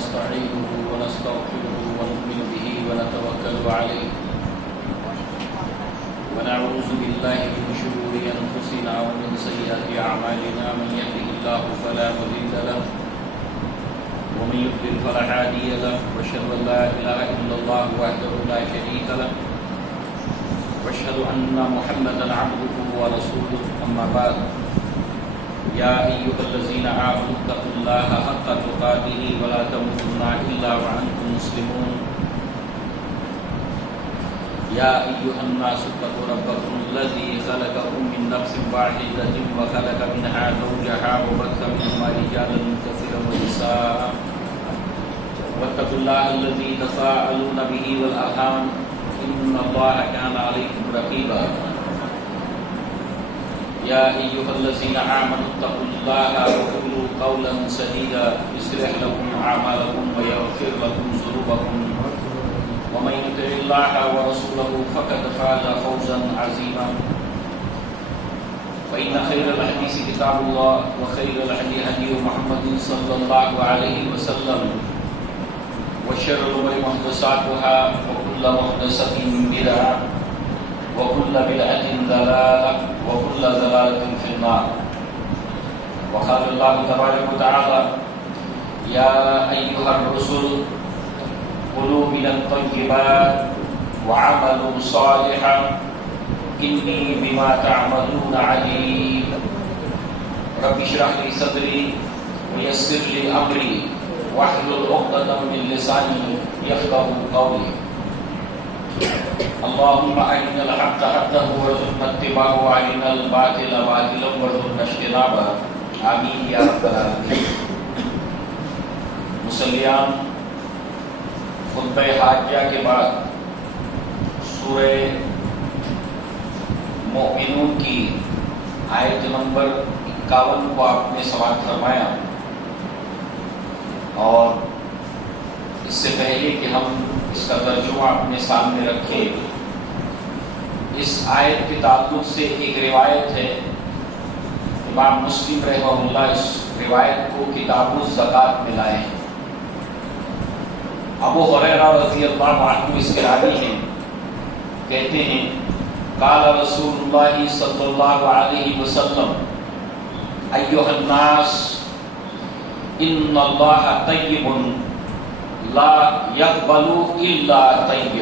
ونستعينه ونستغفره ونؤمن به ونتوكل عليه ونعوذ بالله من شرور أنفسنا ومن سيئات أعمالنا من يهده الله فلا مضل له ومن يضلل فلا هادي له وأشهد أن لا إله إلا الله وحده لا شريك له وأشهد أن محمدا عبده ورسوله أما بعد يا أيها الذين آمنوا اتقوا الله حق تقاته ولا تموتن إلا وأنتم مسلمون يا أيها الناس اتقوا ربكم الذي خلقكم من نفس واحدة وخلق منها زوجها وبث منهما رجالا كثيرا ونساء واتقوا الله الذي تساءلون به والأرحام إن الله كان عليكم رقيبا يا أيها الذين آمنوا اتقوا الله وقولوا قولا سديدا يصلح لكم أعمالكم ويغفر لكم ذنوبكم ومن يطع الله ورسوله فقد فاز فوزا عظيما فإن خير الحديث كتاب الله وخير الهدي هدي محمد صلى الله عليه وسلم وشر الأمور محدثاتها وكل محدثة بدعة وكل بدعة ضلالة وكل ضلالة في النار وقال الله تبارك وتعالى يا أيها الرسل كلوا من الطيبات وعملوا صالحا إني بما تعملون عليم رب اشرح لي صدري ويسر لي أمري واحلل عقدة من لساني يفقهوا قولي اللهم أرنا الحق حقا وارزقنا اتباعه وأرنا الباطل باطلا وارزقنا اجتنابه آمين يا رب العالمين مسلیان خطبہ حاجہ کے بعد سورہ مومنون کی آیت نمبر 51 کو آپ نے سماعت فرمایا، اور اس سے پہلے کہ ہم اس کا ترجمہ اپنے سامنے رکھیں، اس آیت کے تعلق سے ایک روایت ہے، امام مسلم رحمہ اللہ اس روایت کو کتاب الزکوٰۃ میں لائے ہیں۔ ابو ہریرہ رضی اللہ عنہ اس کے راوی ہیں، کہتے ہیں قال رسول اللہ صلی اللہ علیہ وسلم ایھا الناس ان اللہ طیب لا يقبل الا طیب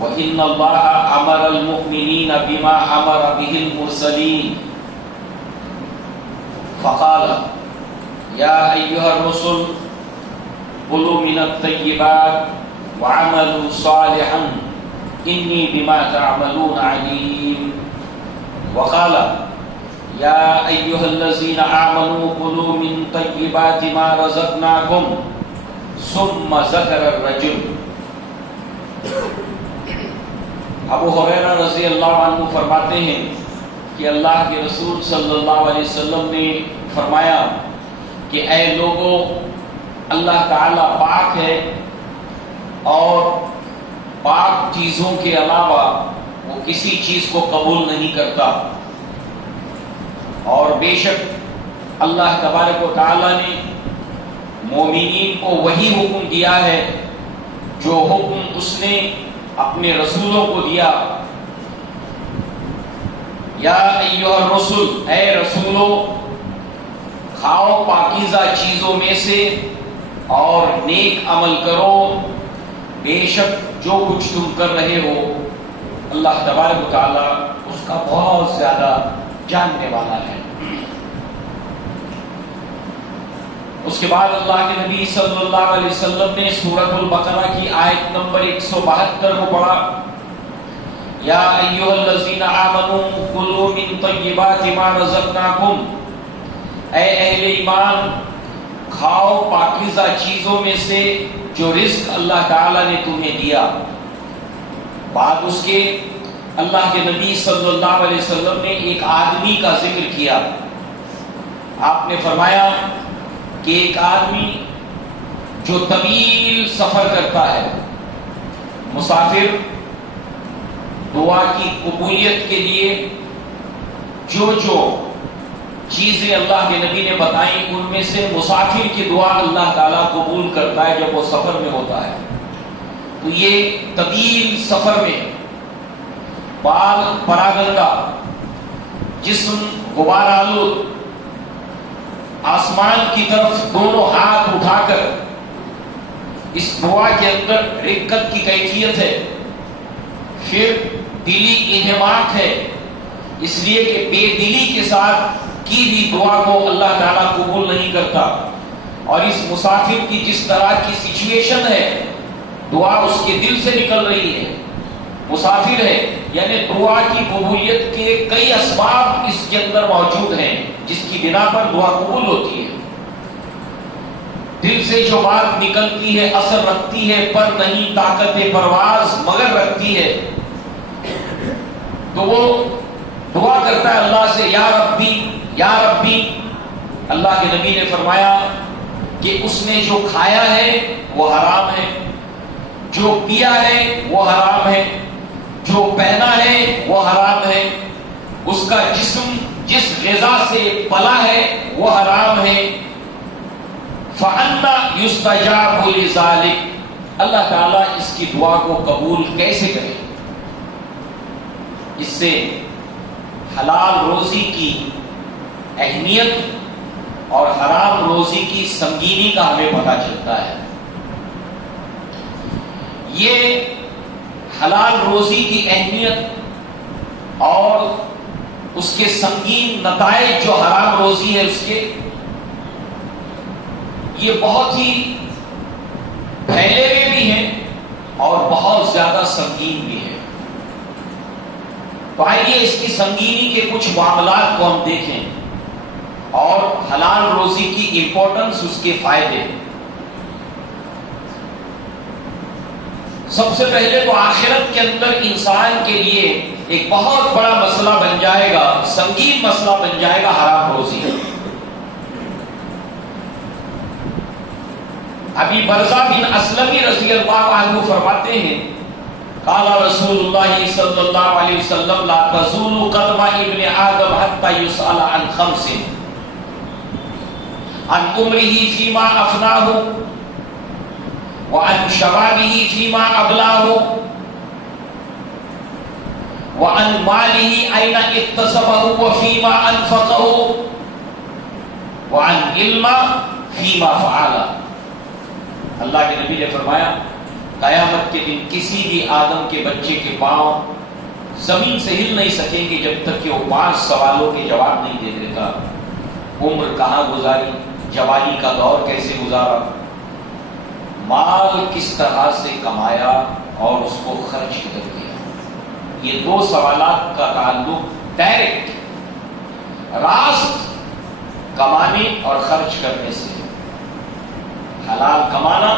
وان اللہ امر المؤمنین بما امر به المرسلین فقال یا ایھا الرسل كلوا من الطيبات وعملوا صالحا إني بما تعملون عليم وقال يا أيها الذين آمنوا كلوا من طيبات ما رزقناكم ثم ذكر الرجل۔ ابو ہریرہ رضی اللہ عنہ فرماتے ہیں کہ اللہ کے رسول صلی اللہ علیہ وسلم نے فرمایا کہ اے لوگوں، اللہ تعالیٰ پاک ہے اور پاک چیزوں کے علاوہ وہ کسی چیز کو قبول نہیں کرتا، اور بے شک اللہ تبارک و تعالیٰ نے مومنین کو وہی حکم دیا ہے جو حکم اس نے اپنے رسولوں کو دیا۔ یا ایھا الرسل، اے رسولو، کھاؤ پاکیزہ چیزوں میں سے اور نیک عمل کرو، بے شک جو کچھ تم کر رہے ہو اللہ تبارک و تعالیٰ اس کا بہت زیادہ جاننے والا ہے۔ اس کے بعد اللہ کے نبی صلی اللہ علیہ وسلم نے سورۃ البقرہ کی آیت نمبر 172 کو پڑھا، یا ایھا الذین آمنوا کلوا من طیبات ما رزقناکم، اے اہل ایمان کھاؤ پاکیزہ چیزوں میں سے جو رزق اللہ تعالیٰ نے تمہیں دیا۔ بعد اس کے اللہ کے نبی صلی اللہ علیہ وسلم نے ایک آدمی کا ذکر کیا۔ آپ نے فرمایا کہ ایک آدمی جو طویل سفر کرتا ہے، مسافر دعا کی قبولیت کے لیے جو چیزیں اللہ کے نبی نے بتائیں، ان میں سے مسافر کی دعا اللہ تعالیٰ قبول کرتا ہے جب وہ سفر میں ہوتا ہے۔ تو یہ طویل سفر میں بال پراگندہ، جسم غبار آلود، آسمان کی طرف دونوں ہاتھ اٹھا کر اس دعا کے اندر رکت کی کیفیت ہے، پھر دلی انہماک ہے، اس لیے کہ بے دلی کے ساتھ کی بھی دعا کو اللہ تعالیٰ قبول نہیں کرتا۔ اور اس مسافر کی جس طرح کی سچویشن ہے، دعا اس کے دل سے نکل رہی ہے، مسافر ہے، یعنی دعا کی قبولیت کے کئی اسباب اس کے اندر موجود ہیں جس کی بنا پر دعا قبول ہوتی ہے۔ دل سے جو بات نکلتی ہے اثر رکھتی ہے، پر نہیں طاقت پرواز مگر رکھتی ہے۔ تو وہ دعا کرتا ہے اللہ سے، یا ربی یا ربی۔ اللہ کے نبی نے فرمایا کہ اس نے جو کھایا ہے وہ حرام ہے، جو پیا ہے وہ حرام ہے، جو پہنا ہے وہ حرام ہے، اس کا جسم جس غذا سے پلا ہے وہ حرام ہے۔ فَأَنَّى يُسْتَجَابُ لِذَلِكَ، اللہ تعالیٰ اس کی دعا کو قبول کیسے کرے؟ اس سے حلال روزی کی اہمیت اور حرام روزی کی سنگینی کا ہمیں پتہ چلتا ہے۔ یہ حلال روزی کی اہمیت اور اس کے سنگین نتائج جو حرام روزی ہے اس کے، یہ بہت ہی پھیلے ہوئے بھی ہیں اور بہت زیادہ سنگین بھی ہیں۔ تو آئیے اس کی سنگینی کے کچھ معاملات کو ہم دیکھیں اور حلال روزی کی امپورٹنس، اس کے فائدے۔ سب سے پہلے تو آخرت کے اندر انسان کے لیے ایک بہت بڑا مسئلہ بن جائے گا، سنگین مسئلہ بن جائے گا حرام روزی۔ ابھی برزہ بن اسلمی رضی اللہ عنہ فرماتے ہیں، قال رسول اللہ صلی اللہ علیہ وسلم لا تزول قدم ابن آدم حتى يسأل عن خمس، عن عمره فيما افناه، وعن شبابه فيما ابلاه، وعن ماله اين اكتسبه وفيما انفقه، وعن علم فيما فعل۔ اللہ کے نبی نے فرمایا قیامت کے دن کسی بھی آدم کے بچے کے پاؤں زمین سے ہل نہیں سکیں گے جب تک کہ وہ 5 سوالوں کے جواب نہیں دے دیتا۔ عمر کہاں گزاری، جوانی کا دور کیسے گزارا، مال کس طرح سے کمایا اور اس کو خرچ کر دیا۔ یہ 2 سوالات کا تعلق ڈائریکٹ راست کمانے اور خرچ کرنے سے، حلال کمانا،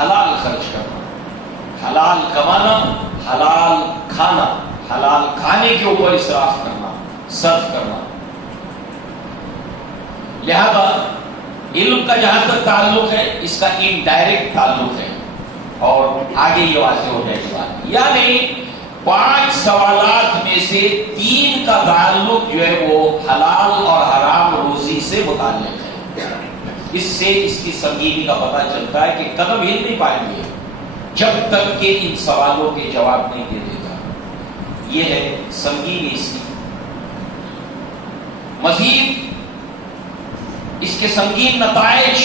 حلال خرچ کرنا، حلال کمانا، حلال کھانا، حلال کھانے کے اوپر اسراف کرنا، صرف کرنا۔ لہذا علم کا جہاں تک تعلق ہے اس کا انڈائریکٹ تعلق ہے، اور آگے یہ واضح ہو جائے گی بات، یعنی 5 سوالات میں سے 3 کا تعلق جو ہے وہ حلال اور حرام روزی سے متعلق ہے۔ اس سے اس کی سنگینی کا پتہ چلتا ہے کہ قدم ہل نہیں پائیں گے جب تک کہ ان سوالوں کے جواب نہیں دے دے گا۔ یہ ہے سنگینی اس کی۔ مزید اس کے سنگین نتائج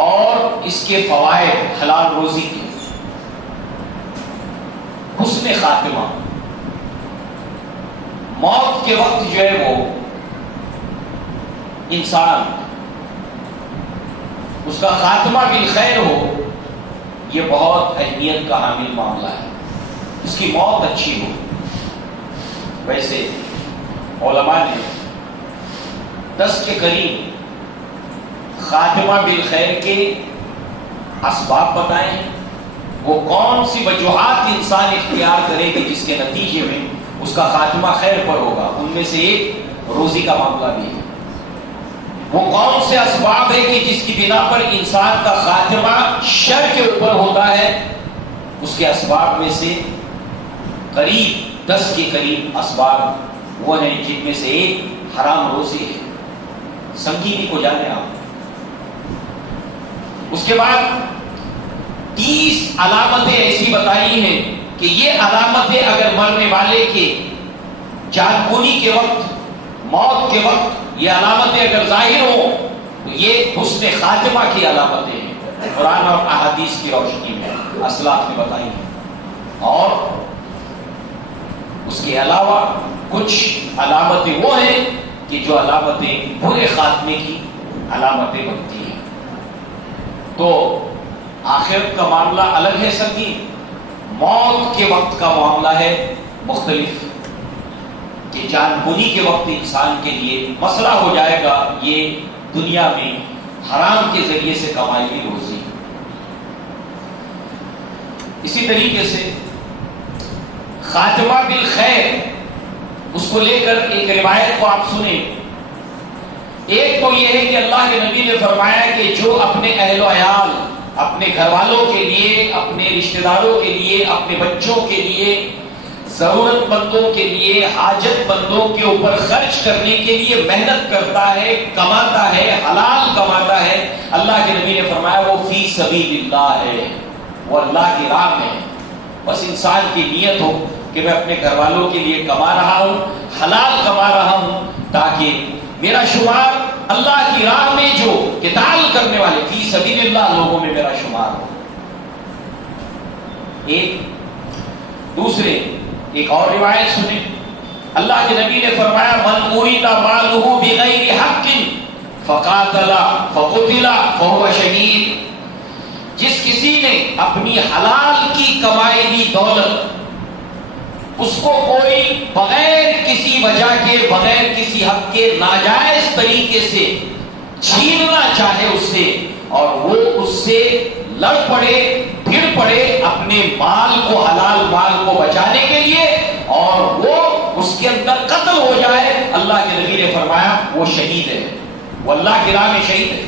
اور اس کے فوائد حلال روزی کے، حسن خاتمہ، موت کے وقت جو ہے وہ انسان اس کا خاتمہ بالخیر ہو، یہ بہت اہمیت کا حامل معاملہ ہے، اس کی موت اچھی ہو۔ ویسے علماء نے 10 کے قریب خاتمہ بالخیر کے اسباب بتائے ہیں، وہ کون سی وجوہات انسان اختیار کرے گی جس کے نتیجے میں اس کا خاتمہ خیر پر ہوگا، ان میں سے ایک روزی کا معاملہ بھی ہے۔ وہ کون سے اسباب ہے کہ جس کی بنا پر انسان کا خاتمہ شر کے اوپر ہوتا ہے، اس کے اسباب میں سے قریب 10 کے قریب اسباب وہ ہیں جن میں سے ایک حرام روزی ہے۔ سنگینی کو جانے آپ. اس کے بعد 30 علامتیں ایسی بتائی ہیں کہ یہ علامتیں اگر مرنے والے کے جان کنی کے وقت، موت کے وقت یہ علامتیں اگر ظاہر ہوں تو یہ حسن خاتمہ کی علامتیں ہیں، قرآن اور احادیث کی روشنی میں اسلاف نے بتائی ہیں. اور اس کے علاوہ کچھ علامتیں وہ ہیں کہ جو علامتیں برے خاتمے کی علامتیں بنتی ہیں. تو آخرت کا معاملہ الگ ہے سنگین، موت کے وقت کا معاملہ ہے مختلف، کہ جان کنی کے وقت انسان کے لیے مسئلہ ہو جائے گا یہ دنیا میں حرام کے ذریعے سے کمائی ہوئی روزی. اسی طریقے سے خاتمہ بالخیر، اس کو لے کر ایک روایت کو آپ سنیں. ایک تو یہ ہے کہ اللہ کے نبی نے فرمایا کہ جو اپنے اہل و عیال، اپنے گھر والوں کے لیے، اپنے رشتہ داروں کے لیے، اپنے بچوں کے لیے، ضرورت مندوں کے لیے، حاجت مندوں کے اوپر خرچ کرنے کے لیے محنت کرتا ہے، کماتا ہے، حلال کماتا ہے، اللہ کے نبی نے فرمایا وہ فی سبیل اللہ ہے، وہ اللہ کی راہ میں ہے. بس انسان کی نیت ہو کہ میں اپنے گھر والوں کے لیے کما رہا ہوں، حلال کما رہا ہوں، تاکہ میرا شمار اللہ کی راہ میں جو قتال کرنے والے فی سبیل اللہ لوگوں میں میرا شمار ہو. ایک اور روایت سنیں. اللہ کے نبی نے فرمایا من ارید مالہ بغیر حق فقاتل فقتل فهو شہید. جس کسی نے اپنی حلال کی کمائی ہوئی دولت اس کو کوئی بغیر کسی وجہ کے، بغیر کسی حق کے ناجائز طریقے سے چھیننا چاہے اس سے، اور وہ اس سے لڑ پڑے، پھر پڑے اپنے مال کو، حلال مال کو بچانے کے لیے، اور وہ اس کے اندر قتل ہو جائے، اللہ کے نبی نے فرمایا وہ شہید ہے، وہ اللہ کی راہ میں شہید ہے.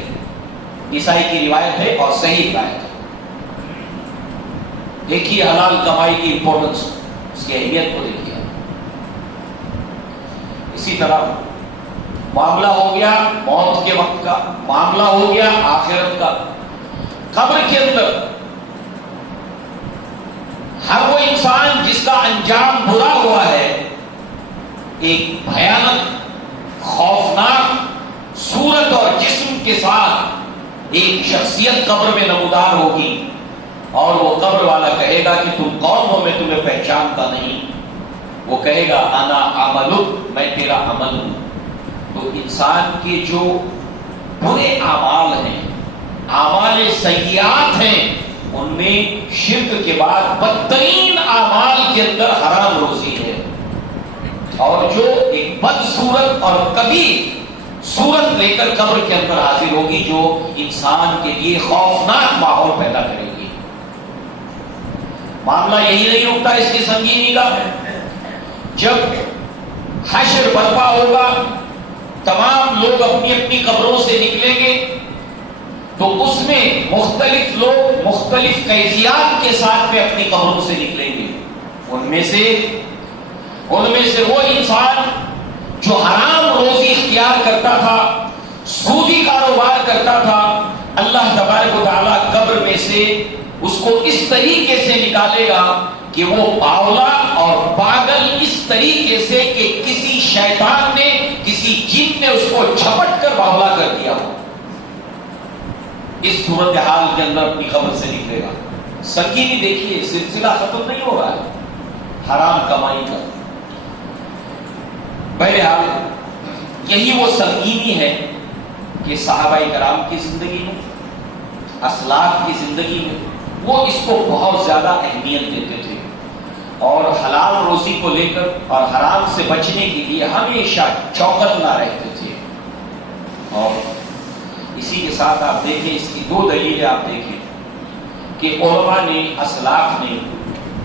عیسائی کی روایت ہے اور صحیح روایت ہے. دیکھیے حلال کمائی کی امپورٹنس، اس کی اہمیت کو دیکھیے. اسی طرح معاملہ ہو گیا موت کے وقت کا، معاملہ ہو گیا آخرت کا. قبر کے اندر ہر وہ انسان جس کا انجام برا ہوا ہے، ایک بھیانک خوفناک صورت اور جسم کے ساتھ ایک شخصیت قبر میں نمودار ہوگی، اور وہ قبر والا کہے گا کہ تم کون ہو، میں تمہیں پہچانتا نہیں. وہ کہے گا انا عملک، میں تیرا عمل ہوں. تو انسان کے جو برے اعمال ہیں، اعمال سیئات ہیں، ان میں شرک کے بعد بدترین اعمال کے اندر حرام روزی ہے. اور جو ایک بدصورت اور کبھی صورت لے کر قبر کے اندر حاضر ہوگی، جو انسان کے لیے خوفناک ماحول پیدا کرے گی. معاملہ یہی نہیں رکتا اس کی سنگینی کا. جب حشر برپا ہوگا، تمام لوگ اپنی اپنی قبروں سے نکلیں گے، تو اس میں مختلف لوگ مختلف کیفیات کے ساتھ میں اپنی قبروں سے نکلیں گے. ان میں سے وہ انسان جو حرام روزی اختیار کرتا تھا، سودی کاروبار کرتا تھا، اللہ تبارک و تعالیٰ قبر میں سے اس کو اس طریقے سے نکالے گا کہ وہ باولا اور پاگل اس طریقے سے کہ کسی شیطان نے، کسی جن نے اس کو جھپٹ کر باولا کر دیا ہو. اس صورتحال کے اندر اپنی قبر سے نکلے گا. سنگینی دیکھیے، سلسلہ ختم نہیں ہو رہا ہے حرام کمائی کا. بہرحال یہی وہ سنگینی ہے کہ صحابہ کرام کی زندگی میں، اسلاف کی زندگی میں وہ اس کو بہت زیادہ اہمیت دیتے تھے، اور حلال روزی کو لے کر اور حرام سے بچنے کے لیے ہمیشہ چوکنا رہتے تھے. اور اسی کے ساتھ آپ دیکھیں، اس کی 2 دلیلیں آپ دیکھیں کہ علماء نے، اسلاف نے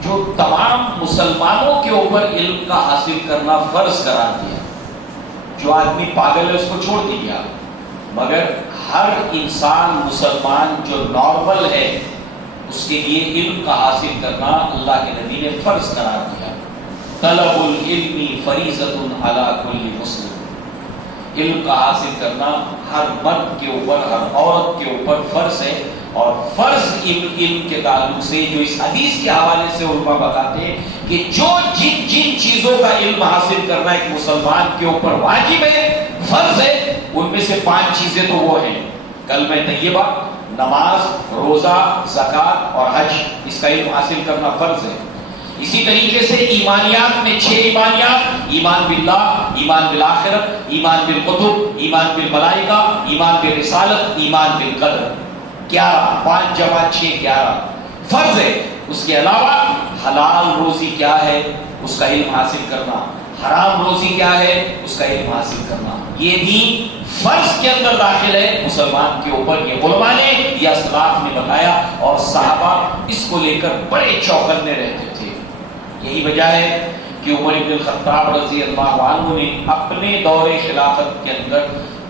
جو تمام مسلمانوں کے اوپر علم کا حاصل کرنا فرض قرار دیا. جو آدمی پاگل ہے اس کو چھوڑ دیا، مگر ہر انسان مسلمان جو نارمل ہے اس کے لیے علم کا حاصل کرنا اللہ کے نبی نے فرض قرار دیا. طلب العلم فریضۃ علی کل مسلم. علم کا حاصل کرنا ہر مرد کے اوپر، ہر عورت کے اوپر فرض ہے، اور فرض علم کے تعلق سے جو اس حدیث کے حوالے سے علماء بتاتے ہیں کہ جو جن جن چیزوں کا علم حاصل کرنا ایک مسلمان کے اوپر واجب ہے، فرض ہے، ان میں سے 5 چیزیں تو وہ ہیں: کلمہ طیبہ، نماز، روزہ، زکوٰۃ اور حج، اس کا علم حاصل کرنا فرض ہے۔ اسی طریقے سے ایمانیات میں 6 ایمانیات: ایمان باللہ، ایمان بالآخرت، ایمان بالکتب، ایمان بالملائکہ، ایمان بالرسالت، ایمان بالقدر، 11، 5 + 6 11 فرض ہے۔ اس کے علاوہ حلال روزی کیا ہے اس کا علم حاصل کرنا، حرام روزی کیا ہے اس کا علم حاصل کرنا، یہ بھی فرض کے اندر داخل ہے مسلمان کے اوپر۔ یہ علماء نے، یہ اسلاف نے بتایا، اور صحابہ اس کو لے کر بڑے چوکنے رہتے تھے۔ یہی وجہ ہے کہ عمر بن الخطاب رضی اللہ عنہ نے اپنے دور خلافت کے اندر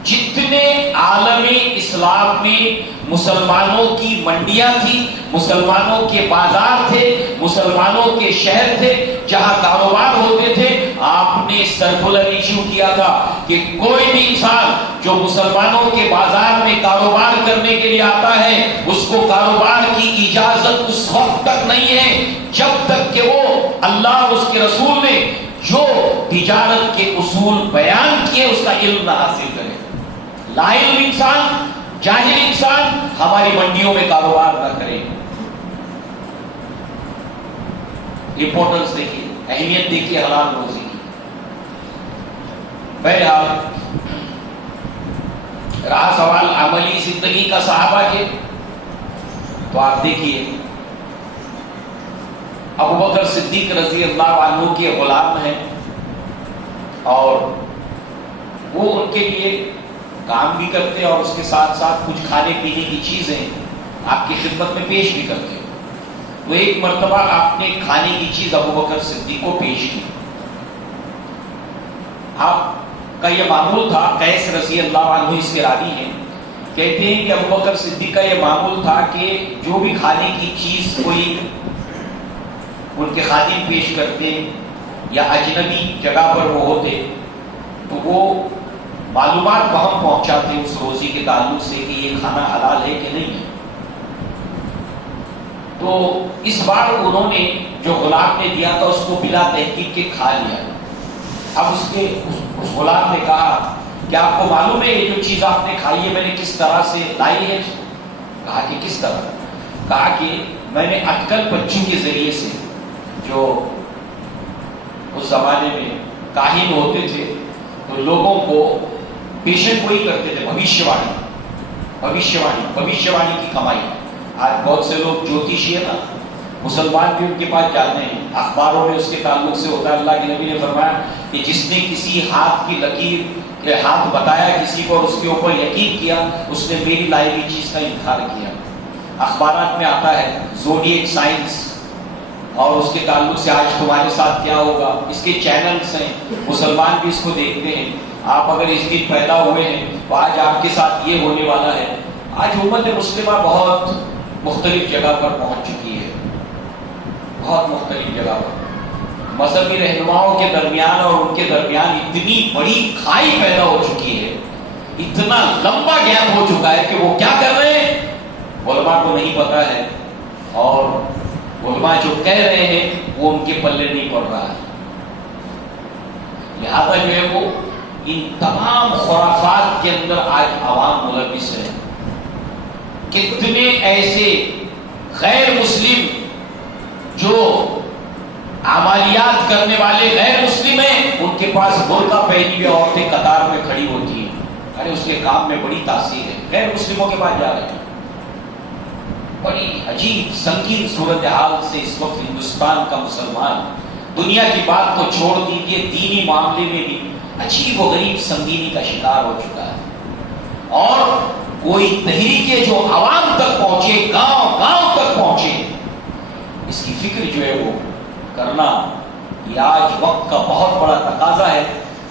جتنے عالم اسلام میں مسلمانوں کی منڈیاں تھیں، مسلمانوں کے بازار تھے، مسلمانوں کے شہر تھے، جہاں کاروبار ہوتے تھے، آپ نے سرکولر ایشو کیا تھا کہ کوئی بھی انسان جو مسلمانوں کے بازار میں کاروبار کرنے کے لیے آتا ہے، اس کو کاروبار کی اجازت اس وقت تک نہیں ہے جب تک کہ وہ اللہ اور اس کے رسول نے جو تجارت کے اصول بیان کیے اس کا علم نہ حاصل کرے۔ لا علم انسان، جاہل انسان ہماری منڈیوں میں کاروبار نہ کرے۔ امپورٹنس دیکھیے، اہمیت دیکھیے حلال روزی کی۔ بہرحال رہا سوال عملی زندگی کا صحابہ کے، تو آپ دیکھیے ابوبکر صدیق رضی اللہ عنہ کے غلام ہیں، اور وہ ان کے لیے کام بھی کرتے اور اس کے ساتھ ساتھ کچھ کھانے پینے کی چیزیں آپ کی خدمت میں پیش بھی کرتے۔ تو ایک مرتبہ آپ نے کھانے کی چیز ابوبکر صدیق کو پیش کی۔ آپ کا یہ معمول تھا، قیس رضی اللہ عنہ اس کے راوی ہیں، کہتے ہیں کہ ابوبکر صدیق کا یہ معمول تھا کہ جو بھی کھانے کی چیز کوئی ان کے خادم پیش کرتے یا اجنبی جگہ پر وہ ہوتے تو وہ معلومات وہاں پہنچاتے اس روزی کے تعلق سے کہ یہ کھانا حلال ہے کہ نہیں ہے۔ تو اس بار انہوں نے جو غلام نے دیا تھا اس کو بلا تحقیق کے کھا لیا۔ اب اس غلام نے کہا کہ آپ کو معلوم ہے یہ جو چیز آپ نے کھائی ہے میں نے کس طرح سے لائی ہے؟ کہا کہ کس طرح؟ کہا کہ میں نے اٹکل پچو کے ذریعے سے، جو اس زمانے میں کاہن ہوتے تھے تو لوگوں کو پیشن گوئی کرتے تھے، بھوشیوانی کی کمائی۔ آج بہت سے لوگ جوتیشی ہے نا، مسلمان بھی ان کے پاس جاتے ہیں، اخباروں میں اس کے تعلق سے ہوتا ہے۔ اللہ کے نبی نے فرمایا کہ جس نے کسی ہاتھ کی لکیر یا ہاتھ بتایا کسی کو اور اس کے اوپر یقین کیا، اس نے میری لائی ہوئی چیز کا انکار کیا۔ اخبارات میں آتا ہے زوڈیک سائنس، اور اس کے تعلق سے آج تمہارے ساتھ کیا ہوگا، اس کے چینلز ہیں، مسلمان بھی اس کو دیکھتے ہیں۔ آپ اگر اس دن پیدا ہوئے ہیں تو آج آپ کے ساتھ یہ ہونے والا ہے۔ آج امت مسلمہ بہت مختلف جگہ پر پہنچ چکی ہے، بہت مختلف جگہ پر مذہبی رہنماؤں کے درمیان اور ان کے درمیان اتنی بڑی کھائی پیدا ہو چکی ہے، اتنا لمبا گیپ ہو چکا ہے کہ وہ کیا کر رہے ہیں علماء کو نہیں پتا ہے، اور علماء جو کہہ رہے ہیں وہ ان کے پلے نہیں پڑ رہا ہے۔ لہذا جو ہے وہ ان تمام خرافات کے اندر آج عوام ملوث ہے۔ کتنے ایسے غیر مسلم جو عملیات کرنے والے غیر مسلم ہیں، ان کے پاس برقع پہنی ہوئی عورتیں قطار میں کھڑی ہوتی ہیں، ارے اس کے کام میں بڑی تاثیر ہے، غیر مسلموں کے پاس جا رہے ہیں۔ بڑی عجیب سنگین صورتحال سے اس وقت ہندوستان کا مسلمان، دنیا کی بات تو چھوڑ دیجیے، دینی معاملے میں بھی عجیب و غریب سنگینی کا شکار ہو چکا ہے۔ اور کوئی تحریکیں جو عوام تک پہنچے، گاؤں گاؤں تک پہنچے، اس کی فکر جو ہے وہ کرنا یہ آج وقت کا بہت بڑا تقاضا ہے۔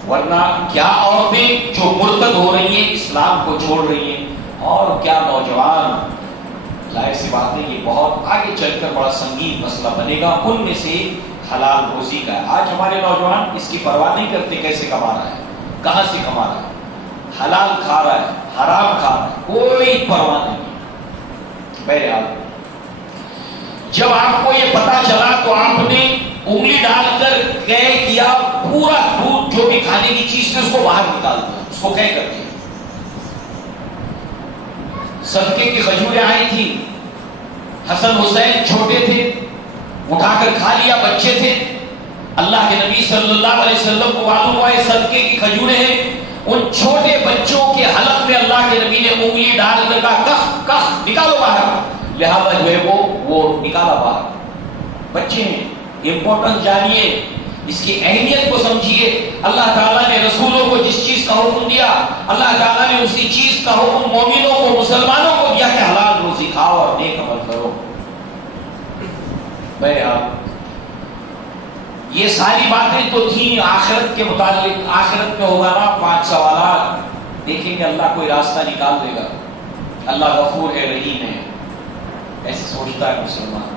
ورنہ کیا عورتیں جو مرتد ہو رہی ہیں، اسلام کو چھوڑ رہی ہیں، اور کیا نوجوان، ظاہر سی بات ہے یہ بہت آگے چل کر بڑا سنگین مسئلہ بنے گا۔ ان میں سے حلال روزی کا ہے۔ آج ہمارے نوجوان اس کی پرواہ نہیں کرتے کیسے کما رہا ہے، کہاں سے کما رہا ہے۔ حلال کھا رہا ہے حرام کھا رہا ہے کوئی پرواہ نہیں. بہرحال جب آپ کو یہ پتا چلا تو آپ نے انگلی ڈال کر قے کیا, پورا دودھ جو بھی کھانے کی چیز تھی اس کو باہر نکال دیا, اس کو قے کر دیا. صدقے کی کھجوریں آئی تھی, حسن حسین چھوٹے تھے, اٹھا کر کھا لیا, بچے تھے. اللہ کے نبی صلی اللہ علیہ وسلم کو معلوم ہوا یہ صدقے کی کھجوریں ہیں. ان چھوٹے بچوں کے حلق میں اللہ کے نبی نے انگلی ڈال کر کہا کخ کخ نکالو باہر. لہذا جو ہے وہ نکالا باہر. بچے ہیں, امپورٹنس جانیے, اس کی اہمیت کو سمجھیے. اللہ تعالیٰ نے رسولوں کو جس چیز کا حکم دیا, اللہ تعالیٰ نے اسی چیز کا حکم مومنوں کو مسلمانوں کو دیا کہ حلال روزی کھاؤ اور نیک عمل کرو. بہرحال یہ ساری باتیں تو تھیں آخرت کے متعلق. آخرت میں ہوگا نا 5 سوالات, دیکھیں گے اللہ کوئی راستہ نکال دے گا. اللہ غفور ہے رحیم ہے, ایسے سوچتا ہے مسلمان.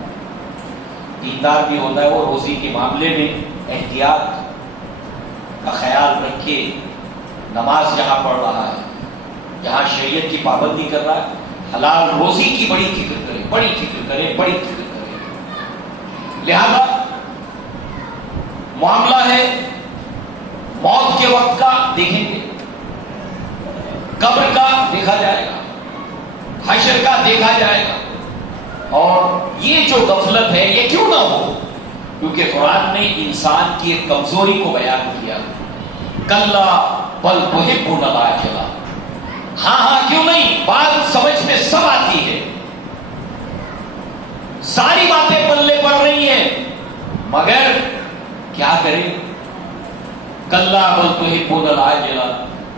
دیندار بھی ہوتا ہے, وہ روزی کے معاملے میں احتیاط کا خیال رکھے. نماز جہاں پڑھ رہا ہے, جہاں شریعت کی پابندی کر رہا ہے, حلال روزی کی بڑی فکر کرے, بڑی فکر کرے, بڑی فکر کرے. لہذا معاملہ ہے موت کے وقت کا دیکھیں گے, قبر کا دیکھا جائے گا, حشر کا دیکھا جائے گا. اور یہ جو غفلت ہے یہ کیوں نہ ہو, کیونکہ قرآن نے انسان کی ایک کمزوری کو بیان کیا. کلا بل تحبون العاجلہ. ہاں کیوں نہیں, بات سمجھ میں سب آتی ہے, ساری باتیں پلے پڑ رہی ہیں, مگر کیا کریں. کلا بل تحبون العاجلہ,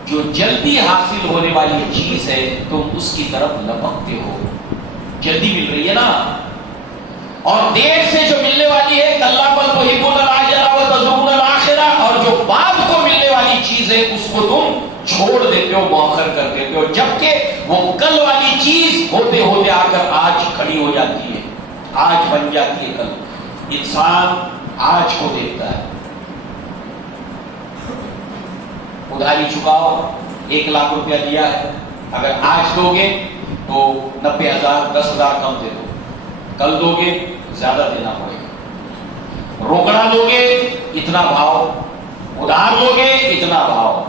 جو جلدی حاصل ہونے والی چیز ہے تم اس کی طرف لپکتے ہو. جلدی مل رہی ہے نا, اور دیر سے جو ملنے والی ہے کلا بل تحبون العاجلہ وتذرون الآخرہ, اور جو بعد کو ملنے والی چیز ہے اس کو تم چھوڑ دیتے ہو, مؤخر کر دیتے ہو, جبکہ وہ کل والی چیز ہوتے ہوتے آ کر آج کھڑی ہو جاتی ہے, آج بن جاتی ہے کل. انسان آج کو دیکھتا ہے. ادھاری چکاؤ, 1 لاکھ روپیہ دیا ہے, اگر آج دو گے تو 90,000 10,000 کم دے دو, کل دو گے زیادہ دینا پڑے گا. روکڑا دو گے اتنا بھاؤ, ادھار دو گے اتنا بھاؤ.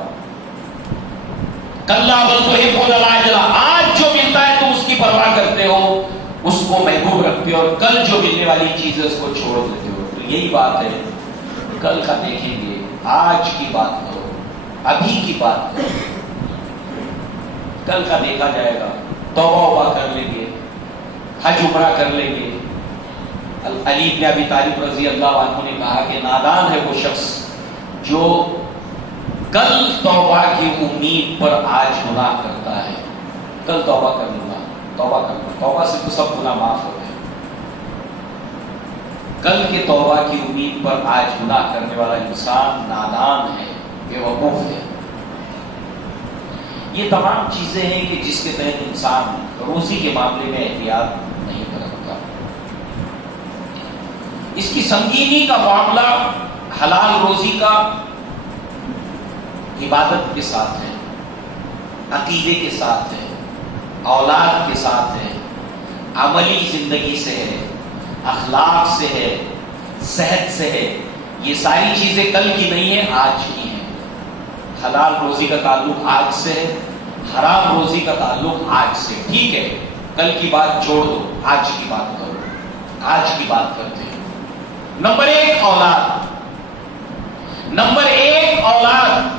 کلا بل تحبون العاجلہ, آج جو ملتا ہے تم اس کی پرواہ کرتے ہو, اس کو محبوب رکھتے ہو, اور کل جو ملنے والی چیز ہے اس کو چھوڑ دیتے ہو. تو یہی بات ہے, کل کا دیکھیں گے, آج کی بات کرو, ابھی کی بات کرو. کل کا دیکھا جائے گا, توبہ وبا کر لیں گے, حج عمرہ کر لیں گے. علی بن ابی طالب رضی اللہ عنہ نے کہا کہ نادان ہے وہ شخص جو کل توبہ کی امید پر آج گناہ کرتا ہے. کل توبہ کر لوں گا, توبہ کر لوں, توبہ سے تو سب گناہ معاف ہو گئے. کل کے توبہ کی امید پر آج گناہ کرنے والا انسان نادان ہے, بے وقوف ہے. یہ تمام چیزیں ہیں کہ جس کے تحت انسان روزی کے معاملے میں احتیاط نہیں کرتا. اس کی سنگینی کا معاملہ حلال روزی کا عبادت کے ساتھ ہے, عقیدے کے ساتھ ہے, اولاد کے ساتھ ہے, عملی زندگی سے ہے, اخلاق سے ہے, صحت سے ہے. یہ ساری چیزیں کل کی نہیں ہیں, آج کی ہیں. حلال روزی کا تعلق آج سے ہے, حرام روزی کا تعلق آج سے. ٹھیک ہے, کل کی بات چھوڑ دو, آج کی بات کرو. آج کی بات کرتے ہیں. نمبر 1 اولاد. نمبر 1 اولاد.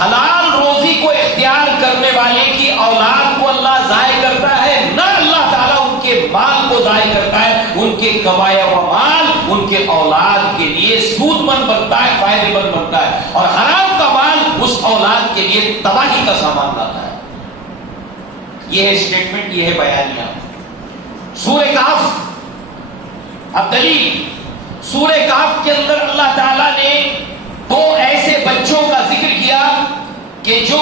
حلال روزی کو اختیار کرنے والے کی اولاد کو اللہ ضائع کرتا ہے, نہ اللہ تعالیٰ ان کے مال کو ضائع کرتا ہے. ان کے کمایا ہوا مال ان کے اولاد کے لیے سود مند بنتا ہے, فائدے مند بنتا ہے, اور حرام کا مال اس اولاد کے لیے تباہی کا سامان لاتا ہے. یہ ہے اسٹیٹمنٹ, یہ ہے بیانیہ. سورہ کہف اب دلیل. سورہ کہف کے اندر اللہ تعالیٰ نے 2 ایسے بچوں کا ذکر کیا کہ جو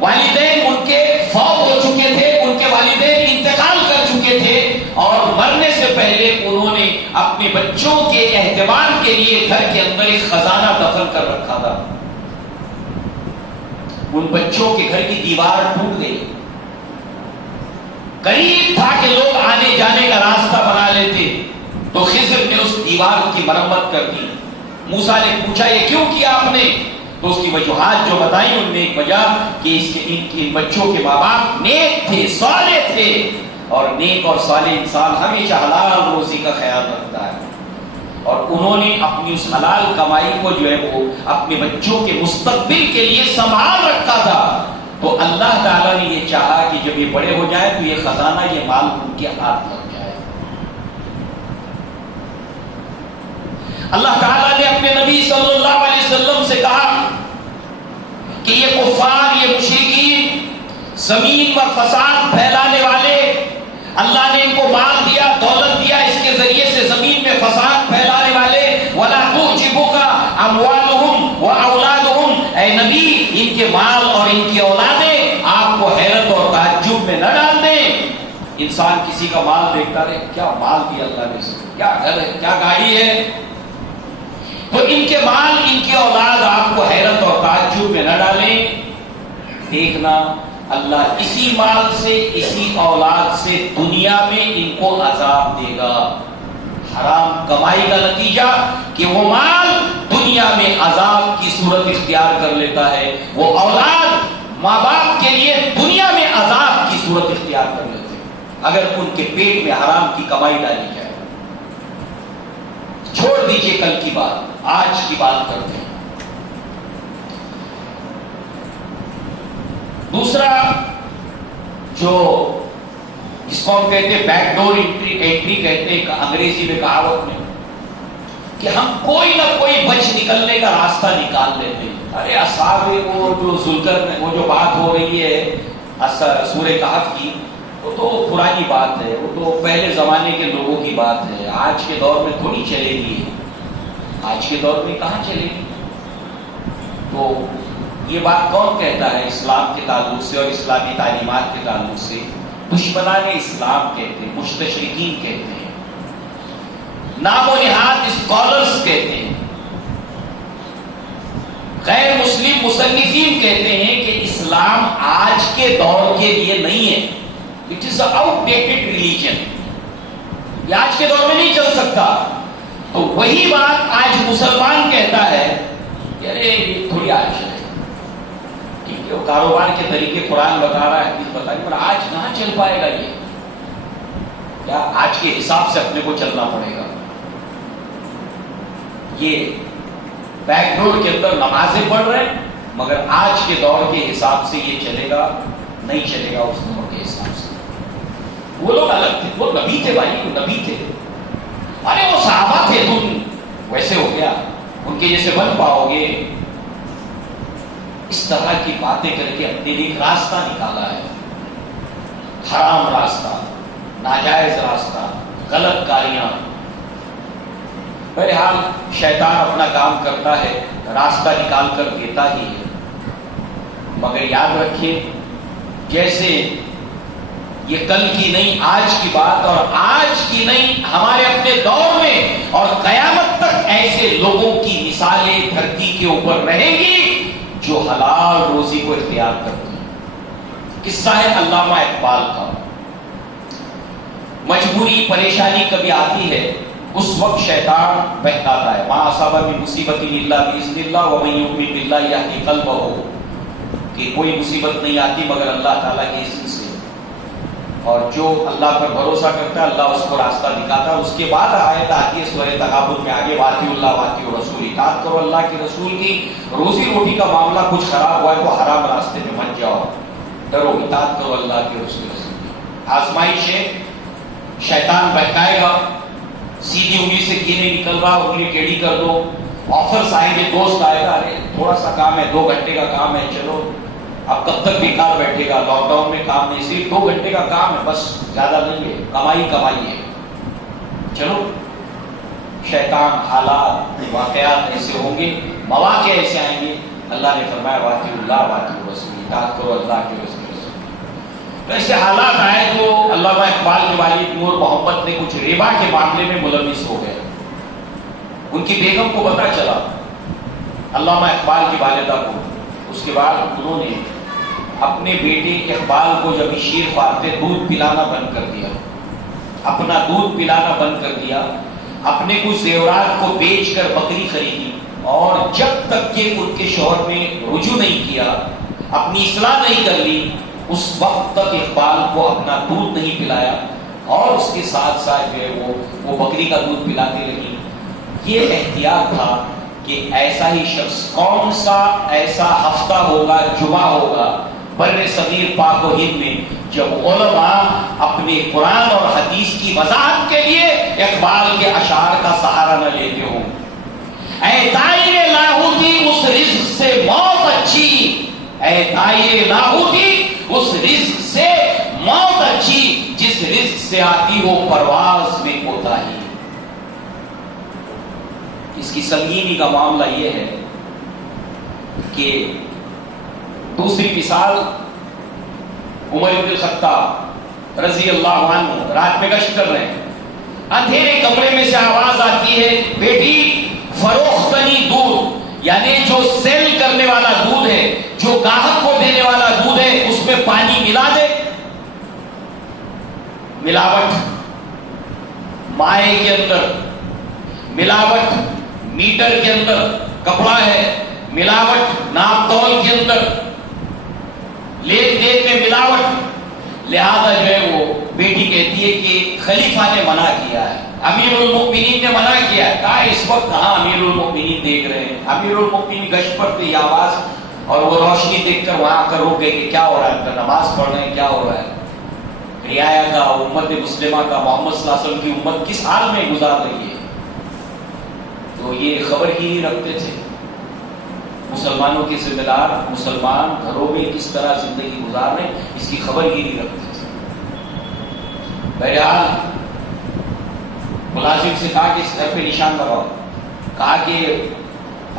والدین ان کے فوت ہو چکے تھے, ان کے والدین انتقال کر چکے تھے, اور مرنے سے پہلے انہوں نے اپنے بچوں کے اہتمام کے لیے گھر کے اندر ایک خزانہ دفن کر رکھا تھا. ان بچوں کے گھر کی دیوار ٹوٹ گئی. قریب تھا کہ لوگ آنے جانے کا راستہ بنا لیتے تو خضر نے اس دیوار کی مرمت کر دی. موسیٰ نے پوچھا یہ کیوں کیا آپ نے؟ تو اس کی وجوہات جو بتائی ان میں ایک وجہ کہ ان کے بچوں کے ماں باپ نیک تھے، صالح تھے، اور نیک اور صالح انسان ہمیشہ حلال روزی کا خیال رکھتا ہے، اور انہوں نے اپنی اس حلال کمائی کو جو ہے وہ اپنے بچوں کے مستقبل کے لیے سنبھال رکھا تھا. تو اللہ تعالیٰ نے یہ چاہا کہ جب یہ بڑے ہو جائیں تو یہ خزانہ، یہ مال ان کے ہاتھ لگ جائے. اللہ تعالیٰ نے اپنے نبی صلی اللہ علیہ وسلم سے کہا کہ یہ کفار، یہ مشرکین، زمین پر فساد پھیلانے والے، اللہ نے ان کو مال دیا، دولت دیا، اس کے ذریعے سے زمین میں فساد پھیلانے والے، وَلَا تُعْجِبُكَ أَمْوَالُهُمْ وَأَوْلَادُهُمْ، اے نبی ان کے مال اور ان کی اولادیں آپ کو حیرت اور تعجب میں نہ ڈال دیں. انسان کسی کا مال دیکھتا رہے، کیا مال دیا اللہ نے، کیا گھر ہے، کیا گاڑی ہے، تو ان کے مال، ان کی اولاد آپ کو حیرت اور تعجب میں نہ ڈالیں. دیکھنا اللہ اسی مال سے، اسی اولاد سے دنیا میں ان کو عذاب دے گا. حرام کمائی کا نتیجہ کہ وہ مال دنیا میں عذاب کی صورت اختیار کر لیتا ہے، وہ اولاد ماں باپ کے لیے دنیا میں عذاب کی صورت اختیار کر لیتے ہیں اگر ان کے پیٹ میں حرام کی کمائی ڈالی جائے. چھوڑ دیجئے کل کی بات، آج کی بات کرتے ہیں. دوسرا جو جس کو ہم کہتے ہیں بیک ڈور انٹری کہتے ہیں انگریزی میں کہاوت میں، کہ ہم کوئی نہ کوئی بچ نکلنے کا راستہ نکال لیتے ہیں. ارے اصحاب وہ جو ذوالقرنین، وہ جو بات ہو رہی ہے سورہ کہف کی، وہ تو پرانی بات ہے، وہ تو پہلے زمانے کے لوگوں کی بات ہے، آج کے دور میں تھوڑی چلے گی. آج کے دور میں کہاں چلے گی؟ تو یہ بات کون کہتا ہے اسلام کے تعلق سے اور اسلامی تعلیمات کے تعلق سے؟ دشمنان اسلام کہتے ہیں، مستشرقین کہتے ہیں، نام و نہاد اسکالرز کہتے ہیں، غیر مسلم مصنفین کہتے ہیں کہ اسلام آج کے دور کے لیے نہیں ہے. It is a out dated religion, یہ آج کے دور میں نہیں چل سکتا. تو وہی بات آج مسلمان کہتا ہے کہ ارے یہ تھوڑی آج ہے، ٹھیک ہے وہ کاروبار کے طریقے قرآن بتا رہا ہے، حدیث بتا رہی ہے، پر آج کہاں چل پائے گا یہ؟ کیا آج کے حساب سے اپنے کو چلنا پڑے گا. یہ بیک ڈور کے اندر نمازیں پڑھ رہے ہیں مگر آج کے دور کے حساب سے یہ چلے گا نہیں چلے گا اس دور کے حساب سے. وہ لوگ الگ تھے، وہ نبی تھے بھائی، وہ نبی تھے. ارے وہ صحابہ تھے، تم ویسے ہو گیا، ان کے جیسے بن پاؤ گے؟ اس طرح کی باتیں کر کے اپنے لیے ایک راستہ نکالا ہے، حرام راستہ، ناجائز راستہ، غلط کاریاں. بہرحال شیطان اپنا کام کرتا ہے، راستہ نکال کر دیتا ہی ہے. مگر یاد رکھیے جیسے یہ کل کی نہیں آج کی بات، اور آج کی نہیں ہمارے اپنے دور میں اور قیامت تک ایسے لوگوں کی مثالیں دھرتی کے اوپر رہیں گی جو حلال روزی کو اختیار کرتے ہیں. قصہ ہے علامہ اقبال کا. مجبوری پریشانی کبھی آتی ہے، اس وقت شیطان بہکاتا ہے. ما اصاب من مصیبت الا باذن اللہ ومن یؤمن باللہ یہدی قلبہ، کہ کوئی مصیبت نہیں آتی مگر اللہ تعالیٰ کے اذن سے، اور جو اللہ پر بھروسہ کرتا ہے اللہ اس کو راستہ دکھاتا ہے. اس کے بعد آیت آتی ہے سورہ تغابن میں آگے، واطیعوا اللہ واطیعوا الرسول، اطاعت کرو اللہ کے رسول کی. روزی روٹی کا معاملہ کچھ خراب ہوا ہے تو حرام راستے میں مت جاؤ، ڈرو، اطاعت کرو اللہ کے رسول کی. آزمائش ہے، شیطان بہکائے گا، سیدھی انگلی سے گھی نہیں نکل رہا، انگلی ٹیڑھی کر دو. آفرز آئیں گے، دوست آئے گا، ارے تھوڑا سا کام ہے، 2 گھنٹے کا کام ہے، چلو اب کب تک بیکار بیٹھے گا، لاک ڈاؤن میں کام نہیں، صرف 2 گھنٹے کا کام ہے، بس زیادہ نہیں ہے، کمائی ہے، چلو. شیطان، حالات، واقعات ایسے ہوں گے، مواقع ایسے آئیں گے. اللہ نے فرمایا واطیعوا اللہ واطیعوا الرسول، اطاعت کرو اللہ کے رسول. تو ایسے حالات آئے تو علامہ اقبال کے والد نور محمد نے کچھ ربا کے معاملے میں ملوث ہو گئے. ان کی بیگم کو پتہ چلا، علامہ اقبال کی والدہ کو، اس کے بعد انہوں نے اپنے بیٹے اقبال کو جب شیر خوار تھے دودھ پلانا بند کر دیا، اپنا دودھ پلانا بند کر دیا، اپنے کچھ زیورات کو بیچ کر بکری خریدی، اور جب تک کہ ان کے شوہر نے رجوع نہیں کیا، اپنی اصلاح نہیں کر لی، اس وقت تک اقبال کو اپنا دودھ نہیں پلایا، اور اس کے ساتھ ساتھ جو ہے وہ بکری کا دودھ پلاتے رہی۔ یہ احتیاط تھا کہ ایسا ہی شخص، کون سا ایسا ہفتہ ہوگا، جمعہ ہوگا بر صغیر پاک و ہند میں جب علماء اپنے قرآن اور حدیث کی وضاحت کے لیے اقبال کے اشعار کا سہارا نہ لیتے ہوں۔ اے دائر لاہوتی اس رزق سے موت اچھی، اے دائر لاہوتی اس رزق سے موت اچھی، جس رزق سے آتی ہو پرواز میں کوتاہی۔ اس کی سنگینی کا معاملہ یہ ہے کہ دوسری مثال، عمر بن الخطاب رضی اللہ عنہ رات میں گشت کر رہے ہیں، اندھیرے کمرے میں سے آواز آتی ہے، بیٹی فروختنی دودھ، یعنی جو سیل کرنے والا دودھ ہے، جو گاہک کو دینے والا دودھ ہے، اس میں پانی ملا دے۔ ملاوٹ مائع کے اندر، ملاوٹ میٹر کے اندر، کپڑا ہے، ملاوٹ ناپ تول کے اندر، لین دین میں ملاوٹ۔ لہذا جو ہے وہ بیٹی کہتی ہے کہ خلیفہ نے منع کیا ہے، امیر المؤمنین نے منع کیا ہے۔ کہا اس وقت کہاں امیر المؤمنین دیکھ رہے ہیں، امیر المؤمنین گشت پر تھے، یہ آواز اور وہ روشنی دیکھ کر وہاں آ کر رک گئے کہ کیا ہو رہا ہے، نماز پڑھ رہے ہیں، کیا ہو رہا ہے۔ رعایا کا، امت مسلمہ کا، محمد صلی اللہ علیہ وسلم کی امت کس حال میں گزار رہی ہے، تو یہ خبر ہی رکھتے تھے۔ مسلمانوں کے ذمہ دار مسلمان گھروں میں کس طرح زندگی گزار رہے ہیں، اس کی خبر ہی نہیں رکھتے تھے۔ بہرحال ملازم سے کہا کہ اس گھر پہ نشان لگاؤ، کہا کہ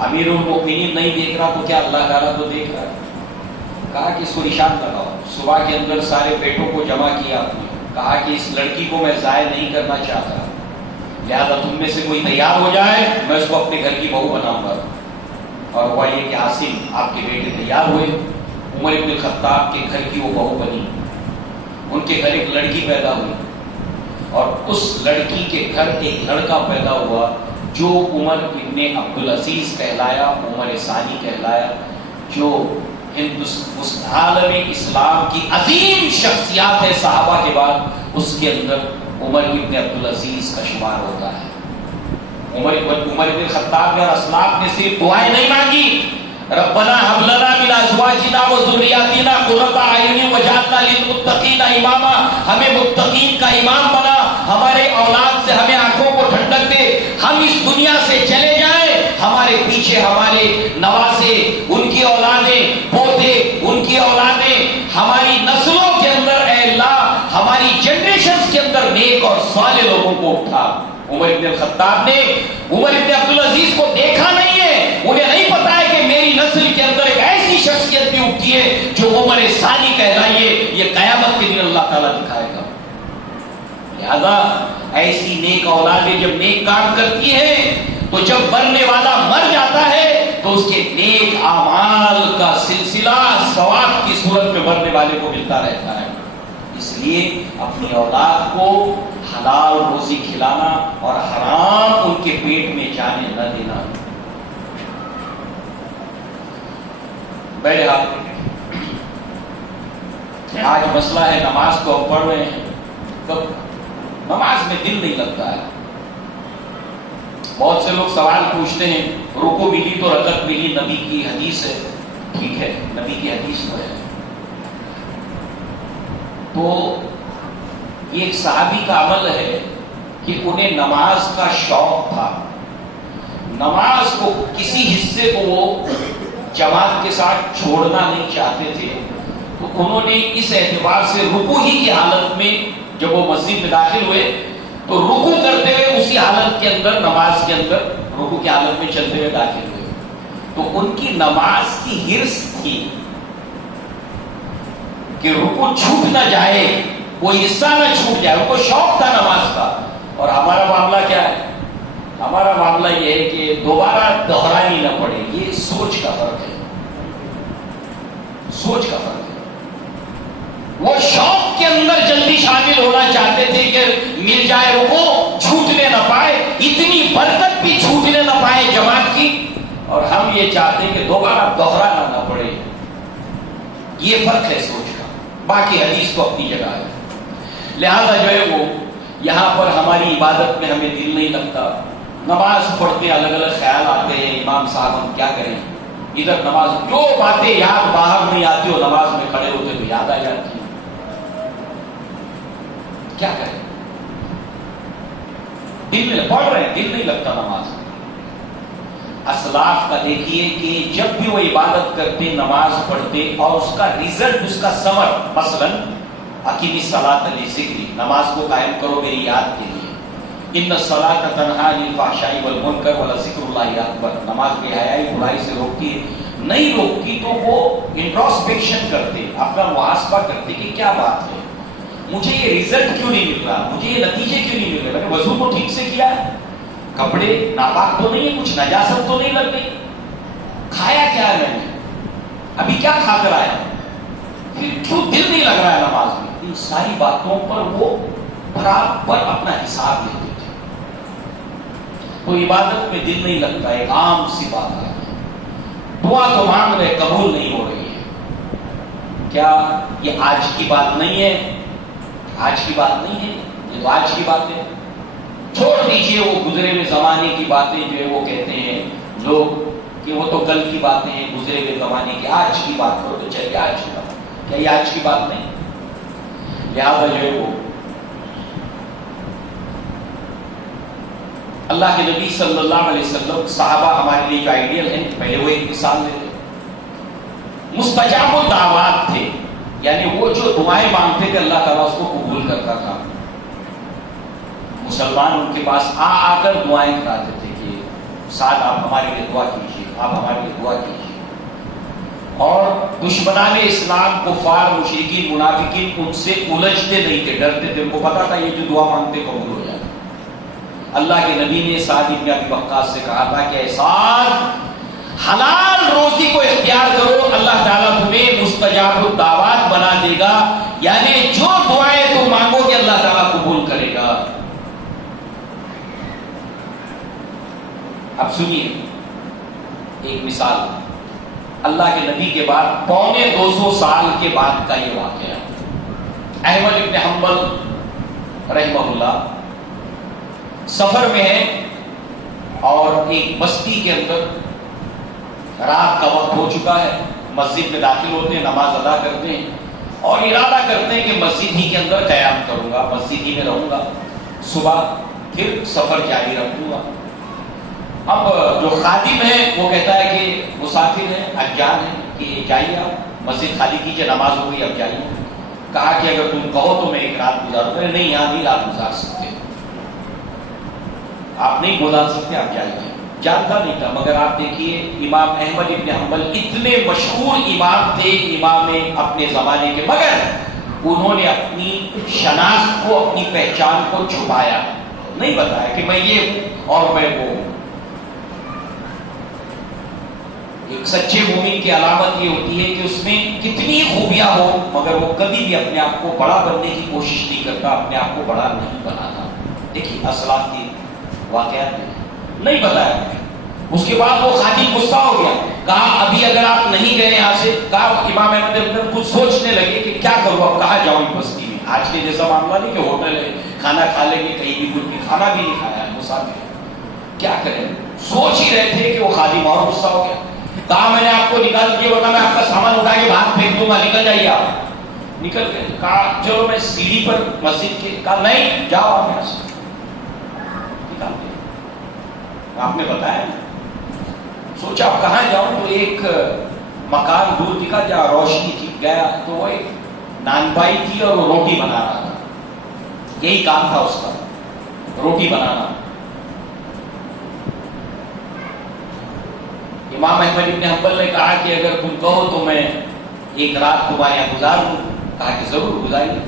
امیر المؤمنین نہیں دیکھ رہا تو کیا اللہ تعالیٰ تو دیکھ رہا ہے، کہا کہ اس کو نشان لگاؤ۔ صبح کے اندر سارے بیٹوں کو جمع کیا، کہا کہ اس لڑکی کو میں ضائع نہیں کرنا چاہتا، لہذا تم میں سے کوئی تیار ہو جائے، میں اس کو اپنے گھر کی بہو بناؤں گا۔ اور ہوا یہ کہ حاصل آپ کے بیٹے تیار ہوئے، عمر بن الخطاب کے گھر کی وہ بہو بنی، ان کے گھر ایک لڑکی پیدا ہوئی، اور اس لڑکی کے گھر ایک لڑکا پیدا ہوا جو عمر ابن عبدالعزیز کہلایا، عمر ثانی کہلایا، جو اس عالم اسلام کی عظیم شخصیات ہے صحابہ کے بعد، اس کے اندر عمر ابن عبدالعزیز کا شمار ہوتا ہے۔ عمر بن خطاب نے اور اسلاف نے صرف دعائیں نہیں مانگی، ربنا هب لنا من ازواجنا وذرياتنا قرۃ اعین واجعلنا للمتقین اماما، ہمیں متقین کا امام بنا، ہمارے اولاد سے ہمیں آنکھوں کو ٹھنڈک دے، ہم اس دنیا سے چلے جائیں، ہمارے پیچھے ہمارے نواسے، ان کی اولادیں، پوتے، ان کی اولادیں، ہماری نسلوں کے اندر اے اللہ، ہماری جنریشنز کے اندر نیک اور صالح لوگوں کو اٹھا۔ عمر ابن الخطاب نے عمر ابن عبدالعزیز کو دیکھا نہیں ہے، انہیں نہیں پتا ہے کہ میری نسل کے اندر ایک ایسی شخصیت بھی اٹھتی ہے جو عمر ثانی کہلائیے، یہ قیامت کے دن اللہ تعالیٰ دکھائے گا۔ لہذا ایسی نیک اولادیں جب نیک کام کرتی ہیں تو جب مرنے والا مر جاتا ہے تو اس کے نیک اعمال کا سلسلہ ثواب کی صورت میں مرنے والے کو ملتا رہتا ہے۔ اس لیے اپنی اولاد کو حلال روزی کھلانا اور حرام ان کے پیٹ میں جانے نہ دینا۔ بہرحال آج مسئلہ ہے نماز کو ہم پڑھ رہے ہیں، کب نماز میں دل نہیں لگتا ہے۔ بہت سے لوگ سوال پوچھتے ہیں، رکوع ملی تو رکعت ملی، نبی کی حدیث ہے، ٹھیک ہے نبی کی حدیث تو ہے، تو یہ ایک صحابی کا عمل ہے کہ انہیں نماز کا شوق تھا، نماز کو کسی حصے کو وہ جماعت کے ساتھ چھوڑنا نہیں چاہتے تھے، تو انہوں نے اس اعتبار سے رکوع ہی کی حالت میں جب وہ مسجد میں داخل ہوئے تو رکوع کرتے ہوئے اسی حالت کے اندر، نماز کے اندر رکوع کی حالت میں چلتے ہوئے داخل ہوئے، تو ان کی نماز کی حرص تھی کہ رکوع چھوٹ نہ جائے، کوئی حصہ نہ چھوٹ جائے، ان کو شوق تھا نماز کا۔ اور ہمارا معاملہ کیا ہے؟ ہمارا معاملہ یہ ہے کہ دوبارہ دہرانی نہ پڑے، یہ سوچ کا فرق ہے۔ سوچ کا فرق ہے. وہ شوق کے اندر جلدی شامل ہونا چاہتے تھے کہ مل جائے رکو چھوٹنے نہ پائے, اتنی برکت بھی چھوٹنے نہ پائے جماعت کی, اور ہم یہ چاہتے ہیں کہ دوبارہ دوہرانا نہ پڑے. یہ فرق ہے سوچ کا. باقی حدیث تو اپنی جگہ ہے. لہذا جو ہے وہ یہاں پر ہماری عبادت میں ہمیں دل نہیں لگتا. نماز پڑھتے الگ الگ خیال آتے ہیں, امام صاحب ہم کیا کریں, ادھر نماز جو باتیں یاد باہر نہیں آتی ہو نماز میں کھڑے ہوتے تو یاد آ جاتی ہیں. کیا کریں, دل میں پڑھ رہے ہیں دل نہیں لگتا نماز میں. اسلاف کا دیکھیے کہ جب بھی وہ عبادت کرتے نماز پڑھتے اور اس کا رزلٹ اس کا ثمر, مثلا اقیم الصلاۃ لذکری, نماز کو قائم کرو میری یاد کے لیے, ان الصلاۃ تنہی عن الفحشاء والمنکر ولذکر اللہ اکبر, نماز بے حیائی برائی سے روکتی ہے. نہیں روکتی تو وہ انٹروسپیکشن کرتے, اپنا محاسبہ کرتے کہ کیا بات ہے, مجھے یہ رزلٹ کیوں نہیں مل رہا, مجھے یہ نتیجے کیوں نہیں مل رہے. میں نے وضو تو ٹھیک سے کیا ہے, کپڑے ناپاک تو نہیں ہے, کچھ نجاست تو نہیں لگ گئی, کھایا کیا ہے میں نے, ابھی کیا کھا کر آیا, پھر کیوں دل نہیں لگ رہا ہے نماز میں. ان ساری باتوں پر وہ برابر اپنا حساب لیتے تھے. تو عبادت میں دل نہیں لگتا ایک عام سی بات ہے. دعا تو مانگ رہے قبول نہیں ہو رہی ہے. کیا یہ آج کی بات نہیں ہے, آج کی بات نہیں ہے, یہ تو آج کی بات ہے. چھوڑ دیجئے وہ گزرے ہوئے زمانے کی باتیں جو ہے وہ کہتے ہیں لوگ کہ وہ تو کل کی باتیں ہیں, گزرے ہوئے زمانے کی, آج کی بات کرو تو چاہیے آج کی بات. کیا یہ آج کی بات نہیں؟ لہٰذا جو ہے وہ اللہ کے نبی صلی اللہ علیہ وسلم, صحابہ ہمارے لیے جو آئیڈیل ہیں, پہلے وہ ایک مثال دیتے, مستجاب الدعوات تھے, یعنی وہ جو دعائیں مانگتے تھے اللہ تعالیٰ اس کو قبول کرتا تھا. مسلمان ان کے پاس آ کر دعائیں کراتے تھے کہ ساتھ آپ ہمارے لیے دعا کیجیے, آپ ہمارے لیے دعا کیجیے. اور دشمنان اسلام کفار مشرکین منافقین ان سے الجھتے نہیں تھے, ڈرتے تھے, ان کو پتا تھا یہ جو دعا مانگتے قبول ہو جائے. اللہ کے نبی نے سعد بن ابی وقاص سے کہا تھا کہ اے سعد, حلال روزی کو اختیار کرو, اللہ تعالیٰ تمہیں مستجاب الدعوات بنا دے گا, یعنی جو دعائیں تم مانگو گے اللہ تعالیٰ قبول کرے گا. اب سنیے ایک مثال, اللہ کے نبی کے بعد 250 سال کے بعد کا یہ واقعہ. احمد بن حنبل رحمہ اللہ سفر میں ہے اور ایک بستی کے اندر رات کا وقت ہو چکا ہے, مسجد میں داخل ہوتے ہیں, نماز ادا کرتے ہیں اور ارادہ کرتے ہیں کہ مسجد ہی کے اندر قیام کروں گا, مسجد ہی میں رہوں گا, صبح پھر سفر جاری رکھوں گا. اب جو خادم ہے وہ کہتا ہے کہ مسافر ہے, اجان ہے, کہ جائیے آپ مسجد خالی کیجیے, نماز ہو گئی اب جائیے. کہا کہ اگر تم کہو تو میں ایک رات گزاروں گا. نہیں, یہاں نہیں رات گزار سکتے, آپ نہیں گزار سکتے, آپ جائیے. جانتا نہیں تھا, مگر آپ دیکھیے امام احمد بن حنبل اتنے مشہور امام تھے, امام اپنے زمانے کے, مگر انہوں نے اپنی شناخت کو, اپنی پہچان کو چھپایا نہیں, بتایا کہ میں یہ ہوں اور میں وہ ہوں. ایک سچے مومن کی علامت یہ ہوتی ہے کہ اس میں کتنی خوبیاں ہو مگر وہ کبھی بھی اپنے آپ کو بڑا بننے کی کوشش نہیں کرتا, اپنے آپ کو بڑا نہیں بناتا. دیکھیے اسلاف کی واقعات نہیں بتایا. اس کے بعد وہ خادم غصہ ہو گیا, کہا ابھی اگر آپ نہیں گئے یہاں سے, کہا امام احمد کچھ سوچنے لگے کہ کیا کروں, اب کہاں جاؤں بستی میں. آج کے جیسا معاملہ نہیں کہ ہوٹل ہے, کھانا کھا لیں گے, کہیں بھی کچھ بھی, کھانا بھی نہیں کھایا ہے مسافر, کیا کریں. سوچ ہی رہے تھے کہ وہ خادم اور غصہ ہو گیا. کہا میں نے آپ کو نکال دیا, بتا میں آپ کا سامان اٹھا کے باہر پھینک دوں گا, نکل جائیے آپ. نکل گئے. کہا چلو میں سیڑھی پر مسجد کے, کہا نہیں جاؤ آپ یہاں سے. آپ نے بتایا, سوچا آپ کہاں جاؤں, تو ایک مکان دور دکھا جہاں روشنی تھی, گیا تو وہ ایک نان بائی تھی اور وہ روٹی بنا رہا تھا. یہی کام تھا اس کا, روٹی بنانا. امام احمد بن حنبل نے کہا کہ اگر تم کہو تو میں ایک رات تمہارے یہاں گزار دوں. کہا کہ ضرور گزاریے.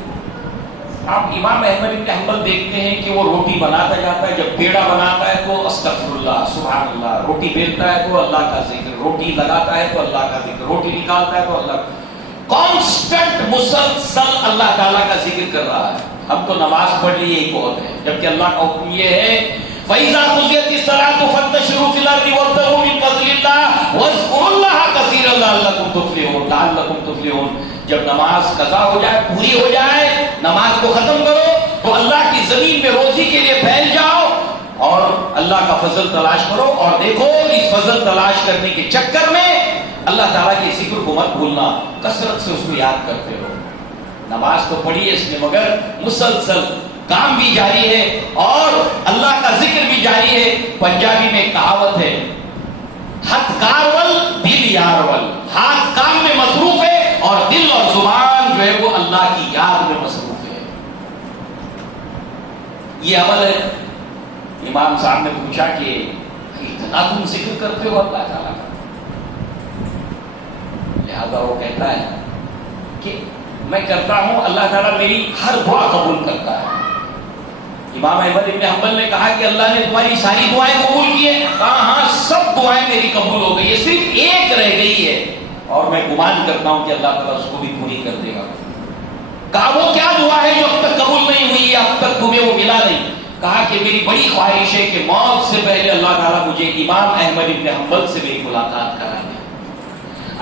آپ امام احمد بن حنبل دیکھتے ہیں کہ وہ روٹی بناتا جاتا ہے, جب پیڑا بناتا ہے تو استغفر اللہ سبحان اللہ, روٹی بیلتا ہے تو اللہ کا ذکر, روٹی لگاتا ہے تو اللہ کا ذکر, روٹی نکالتا ہے تو اللہ. کانسٹنٹ مسلسل اللہ تعالیٰ کا ذکر کر رہا ہے. ہم تو نماز پڑھ لی یہی بہت ہے، جبکہ اللہ کا حکم یہ ہے فَإِذَا قُضِيَتِ الصَّلَاةُ فَانتَشِرُوا فِي الْأَرْضِ وَابْتَغُوا مِن فَضْلِ اللَّهِ وَاذْكُرُوا اللَّهَ كَثِيرًا لَعَلَّكُمْ تُفْلِحُونَ. جب نماز قضا ہو جائے، پوری ہو جائے، نماز کو ختم کرو تو اللہ کی زمین میں روزی کے لیے پھیل جاؤ اور اللہ کا فضل تلاش کرو. اور دیکھو اس فضل تلاش کرنے کے چکر میں اللہ تعالیٰ کے ذکر کو مت بھولنا، کثرت سے اس کو یاد کرتے رہو. نماز تو پڑھی ہے اس نے، مگر مسلسل کام بھی جاری ہے اور اللہ کا ذکر بھی جاری ہے. پنجابی میں کہاوت ہے، ہاتھ کارول دل یارول. ہاتھ کام میں مصروف ہے اور دل اور زبان جو ہے وہ اللہ کی یاد میں مصروف ہے. یہ عمل ہے. امام صاحب نے پوچھا کہ اتنا تم ذکر کرتے ہو اللہ تعالیٰ کا؟ لہذا وہ کہتا ہے کہ میں کرتا ہوں، اللہ تعالیٰ میری ہر دعا قبول کرتا ہے. امام احمد ابن حنبل نے کہا کہ اللہ نے تمہاری ساری دعائیں قبول کی ہیں؟ کہا ہاں، سب دعائیں میری قبول ہو گئی ہے، صرف ایک رہ گئی ہے اور میں گمان کرتا ہوں کہ اللہ تعالیٰ اس کو بھی پوری کر دے گا. کہا وہ کیا دعا ہے جو اب تک قبول نہیں ہوئی، اب تک تمہیں وہ ملا نہیں؟ کہا کہ میری بڑی خواہش ہے کہ موت سے پہلے اللہ تعالیٰ مجھے امام احمد ابن حنبل سے میری ملاقات کرا دے.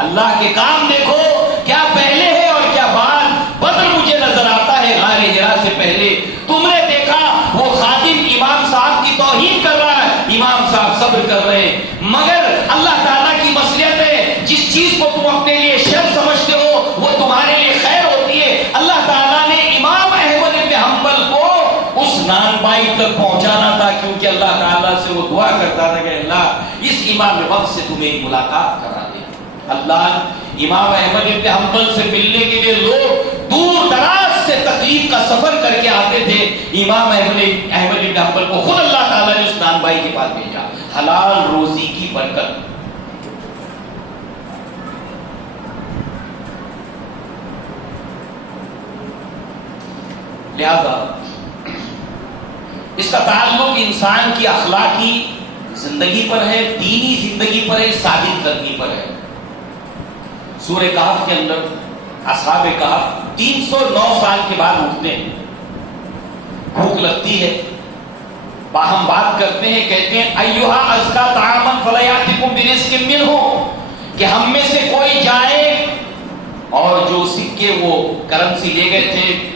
اللہ کے کام دیکھو، کیا پہلے ہے اور کیا بعد. بدر مجھے نظر آتا ہے غار حرا سے پہلے. تم نے دیکھا وہ خادم امام صاحب کی توہین کر رہا ہے، امام صاحب صبر کر رہے ہیں. مگر اللہ تعالیٰ کی مصلحت ہے، جس چیز کو تم اپنے لیے شر سمجھتے ہو وہ تمہارے لیے خیر ہوتی ہے. اللہ تعالیٰ نے امام احمد ابن حنبل کو اس نان بائی تک پہنچانا تھا، کیونکہ اللہ تعالیٰ سے وہ دعا کرتا تھا کہ اللہ اس امام وقت سے تمہیں ملاقات کرا دے. اللہ امام احمد ابن حنبل سے ملنے کے لیے لوگ دور دراز سے تکلیف کا سفر کر کے آتے تھے. امام احمد ابن حنبل کو خود اللہ تعالیٰ نے اس نان بھائی کے پاس بھیجا. حلال روزی کی برکت. لہذا اس کا تعلق انسان کی اخلاقی زندگی پر ہے، دینی زندگی پر ہے، ثابت کرنی پر ہے. سورہ کہف کے اندر اصحاب کہف 309 سال کے بعد اٹھتے ہیں. بھوک لگتی ہے، ہم بات کرتے ہیں، کہتے ہیں ایھا ازکا طعاما فلیاتکم برزق منہ، کہ ہم میں سے کوئی جائے اور جو سکے وہ کرنسی لے گئے تھے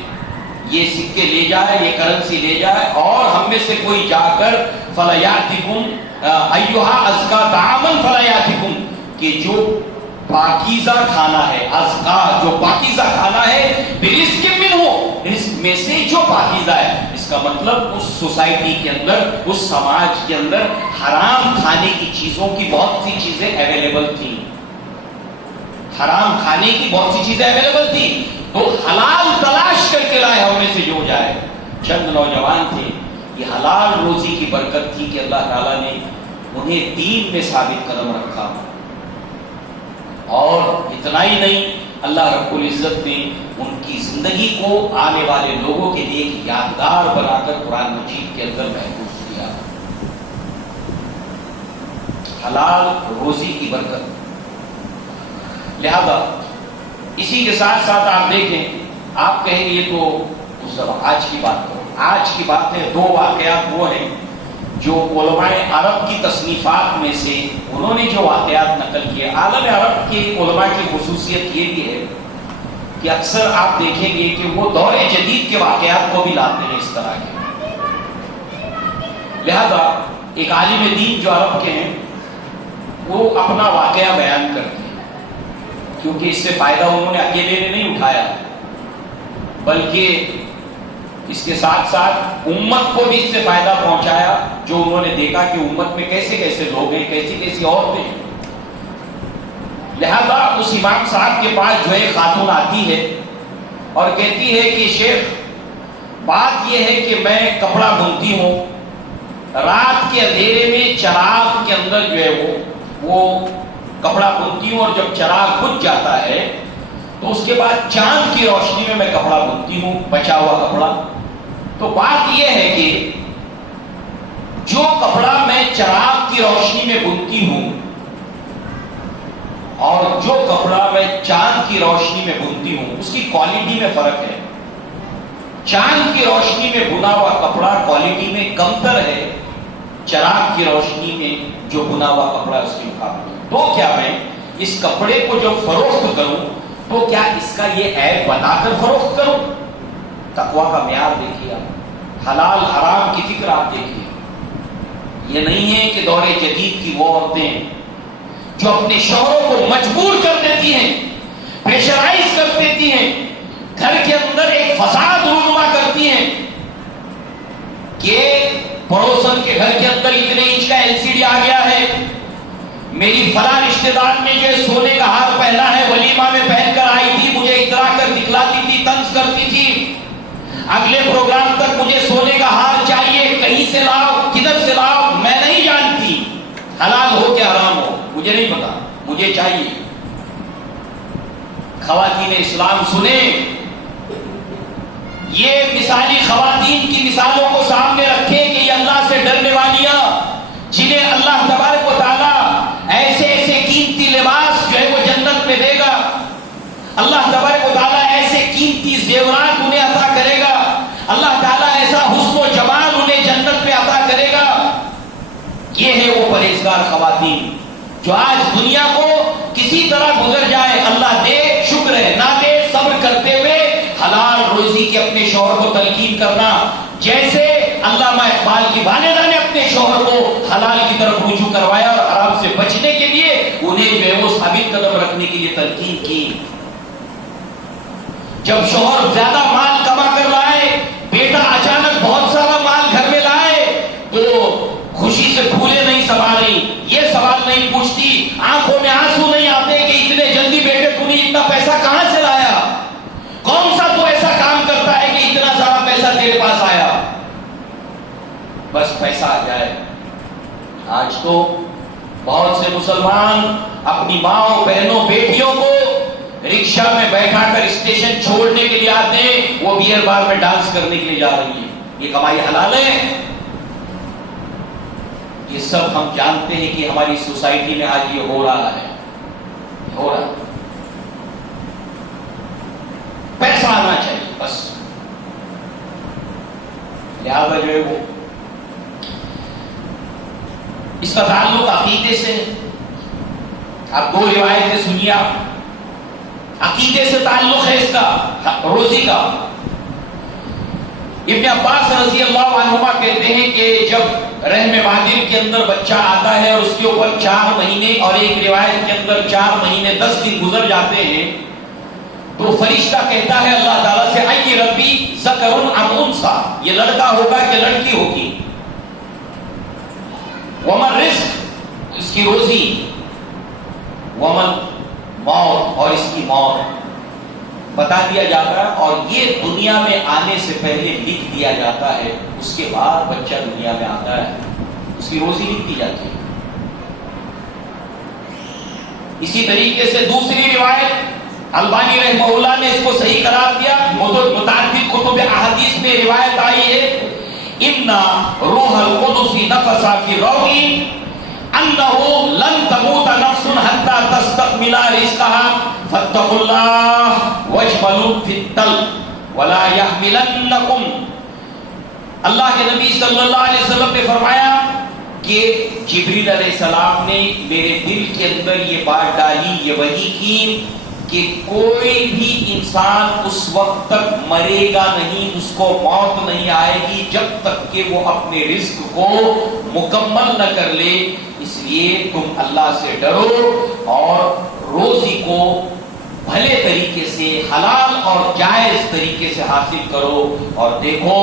یہ سکے لے جائے، یہ کرنسی لے جائے، اور ہم میں سے کوئی جا کر فلیاتکم ایھا ازکا طعاما فلیاتکم، کہ جو پاکیزہ کھانا ہے، ازکا جو پاکیزہ کھانا ہے، برزق منہ، رزق میں سے جو پاکیزہ ہے. اس کا مطلب اس سوسائٹی کے اندر، اس سماج کے اندر حرام کھانے کی چیزوں کی بہت سی چیزیں اویلیبل تھیں. حرام کھانے کی بہت سی چیزیں اویلیبل تھیں، تو حلال تلاش کر کے لائے ہم میں سے جو جائے. چند نوجوان تھے، یہ حلال روزی کی برکت تھی کہ اللہ تعالیٰ نے انہیں دین میں ثابت قدم رکھا. اور اتنا ہی نہیں، اللہ رب العزت نے ان کی زندگی کو آنے والے لوگوں کے لیے ایک یادگار بنا کر قرآن مجید کے اندر محفوظ کیا. حلال روزی کی برکت. لہذا اسی کے ساتھ ساتھ آپ دیکھیں، آپ کہیں گے تو اس وقت آج کی بات کرو. آج کی بات ہے، دو واقعات وہ ہیں جو علماء عرب کی تصنیفات میں سے انہوں نے جو واقعات نقل کیے. عالم عرب کے علماء کی خصوصیت یہ بھی ہے کہ اکثر آپ دیکھیں گے کہ وہ دور جدید کے واقعات کو بھی لاتے ہیں اس طرح کے. لہذا ایک عالم دین جو عرب کے ہیں وہ اپنا واقعہ بیان کرتے ہیں، کیونکہ اس سے فائدہ انہوں نے اکیلے نے نہیں اٹھایا، بلکہ اس کے ساتھ ساتھ امت کو بھی اس سے فائدہ پہنچایا، جو انہوں نے دیکھا کہ امت میں کیسے کیسے لوگ ہیں، کیسی کیسی عورتیں ہیں. لہذا اس امام صاحب کے پاس جو ہے خاتون آتی ہے اور کہتی ہے کہ شیخ بات یہ ہے کہ میں کپڑا بنتی ہوں، رات کے اندھیرے میں چراغ کے اندر جو ہے وہ کپڑا بنتی ہوں، اور جب چراغ بجھ جاتا ہے تو اس کے بعد چاند کی روشنی میں کپڑا بنتی ہوں، بچا ہوا کپڑا. تو بات یہ ہے کہ جو کپڑا میں چراغ کی روشنی میں بنتی ہوں اور جو کپڑا میں چاند کی روشنی میں بنتی ہوں اس کی کوالٹی میں فرق ہے. چاند کی روشنی میں بنا ہوا کپڑا کوالٹی میں کمتر ہے چراغ کی روشنی میں جو بنا ہوا کپڑا اس کے مقابلے. تو کیا میں اس کپڑے کو جو فروخت کروں تو کیا اس کا یہ عیب بتا کر فروخت کروں؟ تقویٰ کا معیار دیکھیے آپ، حلال حرام کی فکر آپ دیکھیے. یہ نہیں ہے کہ دور جدید کی وہ عورتیں جو اپنے شوہروں کو مجبور کر دیتی ہیں، پریشرائز کر دیتی ہیں، گھر کے اندر ایک فساد رونما کرتی ہیں کہ پڑوسن کے گھر کے اندر اتنے انچ کا LCD آ گیا ہے، میری فلاں رشتہ دار نے جو سونے کا ہار پہنا ہے ولیمہ میں پہن کر آئی تھی، مجھے اترا کر دکھلاتی تھی، طنز کرتی تھی، اگلے پروگرام تک مجھے سونے کا ہار چاہیے، کہیں سے لاؤ، کدھر سے لاؤ، میں نہیں جانتی حلال ہو کہ حرام ہو، مجھے نہیں پتا، مجھے چاہیے. خواتین اسلام سنیں، یہ مثالی خواتین کی مثالوں کو سامنے رکھیں کہ یہ اللہ سے ڈرنے والیاں جنہیں اللہ تبارک و تعالیٰ ایسے ایسے قیمتی لباس جو ہے وہ جنت میں دے گا، اللہ تبارک و تعالیٰ ایسے قیمتی زیورات انہیں عطا کرے گا، اللہ تعالیٰ ایسا حسن و جمال انہیں جنت میں عطا کرے گا. یہ ہے وہ پرہیزگار خواتین جو آج دنیا کو کسی طرح گزر جائے اللہ دے شکر ہے، نہ دے صبر کرتے ہوئے حلال روزی کے اپنے شوہر کو تلقین کرنا، جیسے علامہ اقبال کی والدہ نے اپنے شوہر کو حلال کی طرف رجوع کروایا اور حرام سے بچنے کے لیے انہیں جو ہے وہ ثابت قدم رکھنے کے لیے تلقین کی. جب شوہر زیادہ مال کما کر لائے، بیٹا اچانک بہت سارا مال گھر میں لائے تو خوشی سے پھولے نہیں سنبھالی، یہ سوال نہیں پوچھتی، آنکھوں میں آنسو نہیں آتے کہ اتنے جلدی بیٹے تو نے اتنا پیسہ کہاں سے لایا، کون سا تو ایسا کام کرتا ہے کہ اتنا سارا پیسہ تیرے پاس آیا، بس پیسہ آ جائے. آج تو بہت سے مسلمان اپنی ماں بہنوں بیٹیوں کو رکشہ میں بیٹھا کر اسٹیشن چھوڑنے کے لیے آتے ہیں، وہ بیئر بار میں ڈانس کرنے کے لیے جا رہی ہے. یہ کمائی حلال ہے؟ یہ سب ہم جانتے ہیں کہ ہماری سوسائٹی میں آج یہ ہو رہا ہے، ہو رہا ہے. پیسہ آنا چاہیے بس، لہذا جو ہے وہ اس کا تعلق عقیدے سے. آپ دو روایتیں سنیے، عقیدے سے تعلق ہے اس کا روزی کا. ابن عباس رضی اللہ عنہما کہتے ہیں کہ جب رحم مادر کے اندر بچہ آتا ہے اور اس کے اوپر 4 مہینے اور ایک روایت کے اندر 4 مہینے 10 دن گزر جاتے ہیں تو فرشتہ کہتا ہے اللہ تعالیٰ سے اے ربی ذکر ام انثی، یہ لڑکا ہوگا کہ لڑکی ہوگی، ومن رزق، اس کی روزی، ومن موت، اور اس کی موت بتا دیا جاتا ہے. اور یہ دنیا میں آنے سے پہلے لکھ دیا جاتا ہے، اس کے بعد بچہ دنیا میں آتا ہے اس کی روزی لکھ دی جاتی ہے. اسی طریقے سے دوسری روایت البانی رحمہ اللہ نے اس کو صحیح قرار دیا، متعدد کتب احادیث میں روایت آئی ہے ان روح القدس نفث فی روحی انه لن تموت نفس حتى تستكمل رزقها فاتقوا الله واجملوا في الطلب ولا يحملنكم. اللہ کے نبی صلی اللہ علیہ وسلم نے فرمایا کہ جبریل علیہ السلام نے میرے دل کے اندر یہ بات ڈالی، یہ وحی کی کہ کوئی بھی انسان اس وقت تک مرے گا نہیں، اس کو موت نہیں آئے گی جب تک کہ وہ اپنے رزق کو مکمل نہ کر لے. اس لیے تم اللہ سے ڈرو اور روزی کو بھلے طریقے سے، حلال اور جائز طریقے سے حاصل کرو. اور دیکھو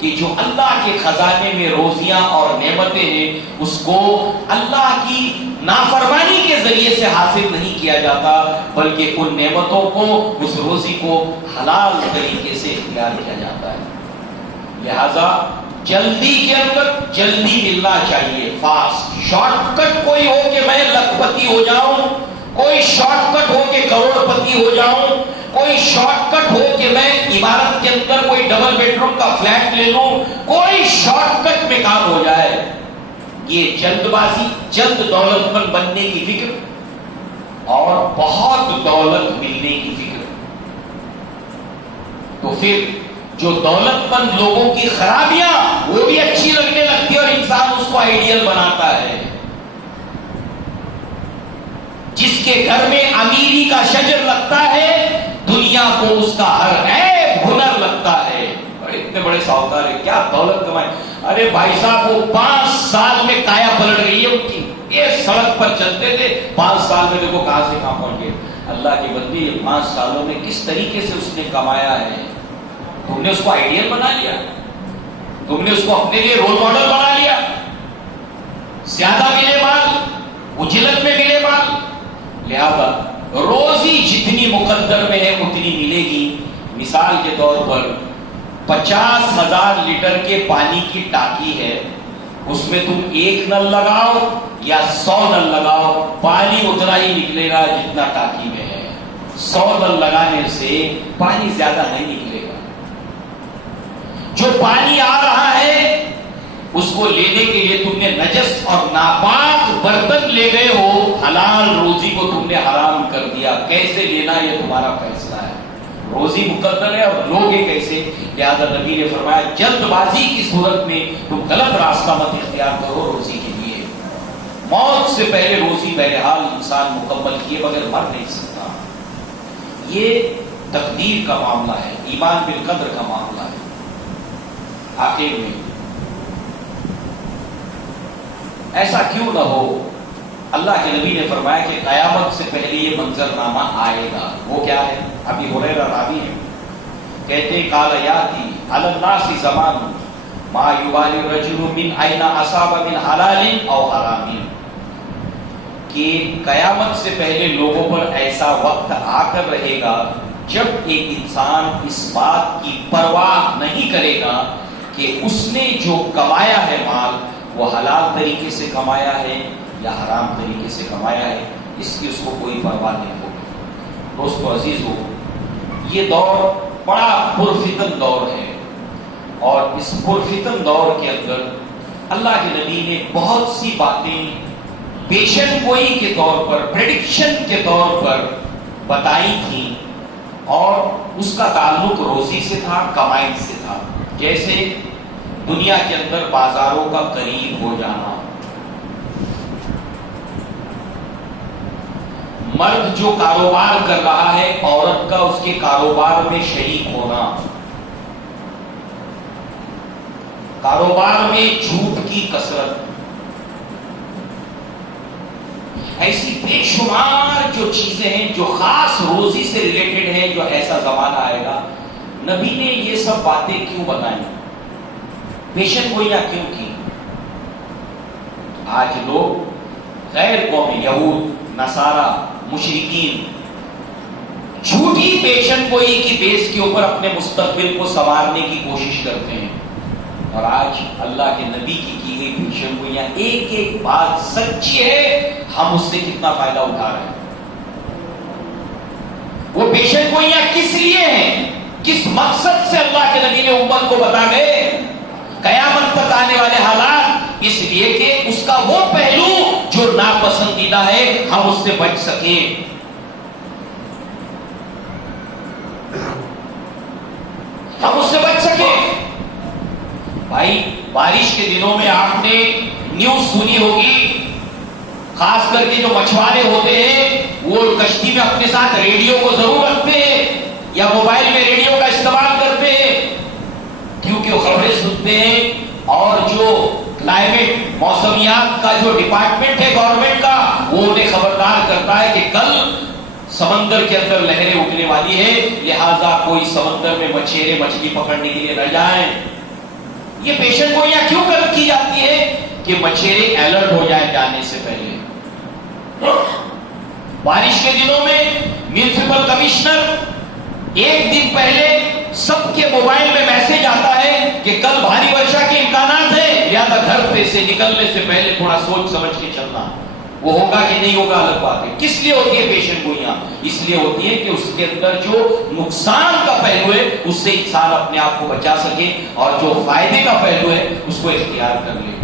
کہ جو اللہ کے خزانے میں روزیاں اور نعمتیں ہیں اس کو اللہ کی نافرمانی کے ذریعے سے حاصل نہیں کیا جاتا، بلکہ ان نعمتوں کو، اس روزی کو حلال طریقے سے اختیار کیا جاتا ہے. لہذا جلدی کے اندر جلدی ملنا چاہیے، فاسٹ. شارٹ کٹ کوئی ہو کہ میں لکھ پتی ہو جاؤں، کوئی شارٹ کٹ ہو کہ کروڑ پتی ہو جاؤں، کوئی شارٹ کٹ ہو کہ میں عمارت کے اندر کوئی ڈبل بیڈ روم کا فلیٹ لے لوں، کوئی شارٹ کٹ میں کام ہو جائے، یہ جلد بازی، جلد دولت مند بننے کی فکر اور دولت ملنے کی فکر. تو پھر جو دولت مند لوگوں کی خرابیاں وہ بھی اچھی لگنے لگتی ہے اور انسان اس کو آئیڈیل بناتا ہے. جس کے گھر میں امیری کا شجر لگتا ہے دنیا کو اس کا ہر عیب ہنر لگتا ہے. اتنے بڑے ساہوکار ہے, کیا دولت کمائے. ارے بھائی صاحب وہ 5 سال میں کایا پلٹ گئی ہے ان کی. یہ سڑک پر چلتے تھے 5 سال میں دیکھو کہاں سے کہاں پہنچ گئے. اللہ کی بندی 5 سالوں میں کس طریقے سے اس نے کمایا ہے. تم نے اس کو آئیڈیل بنا لیا, تم نے اس کو اپنے لیے رول ماڈل بنا لیا. زیادہ ملے مال, اجلت میں ملے مال, لہذا روزی جتنی مقدر میں ہے اتنی ملے گی. مثال کے طور پر 50,000 لیٹر کے پانی کی ٹانکی ہے, اس میں تم 1 نل لگاؤ یا 100 نل لگاؤ, پانی اتنا ہی نکلے گا جتنا ٹانکی میں ہے. 100 نل لگانے سے پانی زیادہ نہیں نکلے گا. جو پانی آ رہا ہے اس کو لینے کے لیے تم نے نجس اور ناپاک برتن لے گئے ہو, حلال روزی کو تم نے حرام کر دیا. کیسے لینا یہ تمہارا فیصلہ ہے. روزی مقدر ہے اور لوگے کیسے. لہذا نبی نے فرمایا جلد بازی کی صورت میں تم غلط راستہ مت اختیار کرو روزی کے لیے. موت سے پہلے روزی بہرحال انسان مکمل کیے بغیر مر نہیں سکتا. یہ تقدیر کا معاملہ ہے, ایمان بالقدر کا معاملہ ہے. آخر میں ایسا کیوں نہ ہو, اللہ کے نبی نے فرمایا کہ قیامت سے پہلے یہ منظرنامہ آئے گا. وہ کیا ہے؟ ابھی ہریرہ راوی ہے, کہتے قال یاتی علی الناس زمان ما یبالی الرجل من این اصاب من حلال او حرام. کہ قیامت سے پہلے لوگوں پر ایسا وقت آ کر رہے گا جب ایک انسان اس بات کی پرواہ نہیں کرے گا کہ اس نے جو کمایا ہے مال وہ حلال طریقے سے کمایا ہے یا حرام طریقے سے کمایا ہے, اس کی اس کو کوئی پرواہ نہیں ہوگی. دوستو عزیزو, یہ دور بڑا پرفتن دور ہے اور اس پرفتن دور کے اندر اللہ کے نبی نے بہت سی باتیں پیشن گوئی کے طور پر, پریڈکشن کے طور پر بتائی تھی اور اس کا تعلق روزی سے تھا, کمائی سے تھا. جیسے دنیا کے اندر بازاروں کا قریب ہو جانا, مرد جو کاروبار کر رہا ہے عورت کا اس کے کاروبار میں شریک ہونا, کاروبار میں جھوٹ کی کثرت, ایسی بے شمار جو چیزیں ہیں جو خاص روزی سے ریلیٹڈ ہیں. جو ایسا زمانہ آئے گا, نبی نے یہ سب باتیں کیوں بتائیں, پیشن گوئیاں کیوں کی. آج لوگ غیر قومی یہود, نصارہ, مشرکین جھوٹی پیشن گوئی کی بیس کے اوپر اپنے مستقبل کو سنوارنے کی کوشش کرتے ہیں. اور آج اللہ کے نبی کی گئی پیشن گوئیاں ایک ایک بات سچی ہے, ہم اس سے کتنا فائدہ اٹھا رہے ہیں. وہ پیشن گوئیاں کس لیے ہیں, کس مقصد سے اللہ کے نبی نے امت کو بتا گئے قیامت تک آنے والے حالات, اس لیے کہ اس کا وہ پہلو جو ناپسندیدہ ہے ہم اس سے بچ سکیں. ہم اس سے بچ سکیں. بھائی بارش کے دنوں میں آپ نے نیوز سنی ہوگی, خاص کر کے جو مچھوارے ہوتے ہیں وہ کشتی میں اپنے ساتھ ریڈیو کو ضرور رکھتے ہیں یا موبائل میں ریڈیو کا استعمال کرتے ہیں, کیونکہ وہ خبریں سنتے ہیں. اور جو کلائمیٹ موسمیات کا جو ڈپارٹمنٹ ہے گورنمنٹ کا, وہ انہیں خبردار کرتا ہے کہ کل سمندر کے اندر لہریں اٹھنے والی ہے, لہذا کوئی سمندر میں مچھیرے مچھلی پکڑنے کے لیے نہ جائیں. یہ پیشن گوئیاں کیوں کی جاتی ہے کہ مچھیرے الرٹ ہو جائیں جانے سے پہلے. بارش کے دنوں میں میونسپل کمشنر ایک دن پہلے سب کے موبائل میں میسج آتا ہے کہ کل بھاری ورشا کے امکانات ہیں, لہذا گھر سے نکلنے سے پہلے تھوڑا سوچ سمجھ کے چلنا. وہ ہوگا کہ نہیں ہوگا الگ بات ہے. کس لیے ہوتی ہے پیشن گوئیاں؟ اس لیے ہوتی ہے کہ اس کے اندر جو نقصان کا پہلو ہے اس سے انسان اپنے آپ کو بچا سکے اور جو فائدے کا پہلو ہے اس کو اختیار کر لے.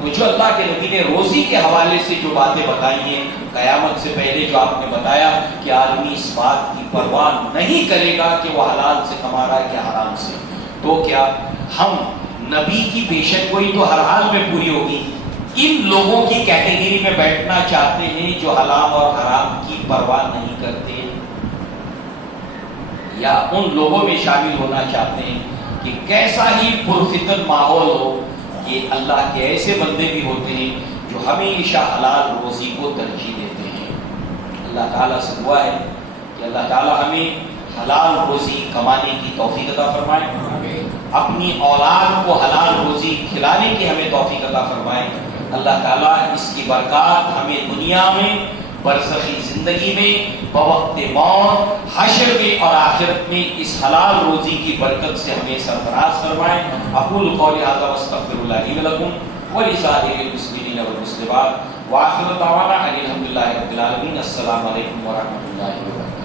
تو جو اللہ کے نبی نے روزی کے حوالے سے جو باتیں بتائی ہیں، قیامت سے پہلے جو آپ نے بتایا کہ آدمی اس بات کی پرواہ نہیں کرے گا کہ وہ حلال سے کما رہا ہے کہ حرام سے، تو کیا ہم نبی کی پیشن گوئی تو ہر حال میں پوری ہوگی، ان لوگوں کی کیٹیگری میں بیٹھنا چاہتے ہیں جو حلال اور حرام کی پرواہ نہیں کرتے، یا ان لوگوں میں شامل ہونا چاہتے ہیں کہ کیسا ہی پرفتن ماحول ہو کہ اللہ کے ایسے بندے بھی ہوتے ہیں جو ہمیشہ حلال روزی کو ترجیح دیتے ہیں۔ اللہ تعالیٰ سے دعا ہے کہ اللہ تعالیٰ ہمیں حلال روزی کمانے کی توفیق عطا فرمائے، اپنی اولاد کو حلال روزی کھلانے کی ہمیں توفیق عطا فرمائے۔ اللہ تعالیٰ اس کی برکات ہمیں دنیا میں، برزخی زندگی میں، بوقت موت، حشر میں اور آخرت میں اس حلال روزی کی برکت سے ہمیں سرفراز فرمائے۔ اقول قولی ھذا واستغفر اللہ لی ولکم ولسائر المسلمین والمسلمات، وآخر دعوانا ان الحمد للہ رب العالمین۔ السلام علیکم ورحمۃ اللہ وبرکاتہ۔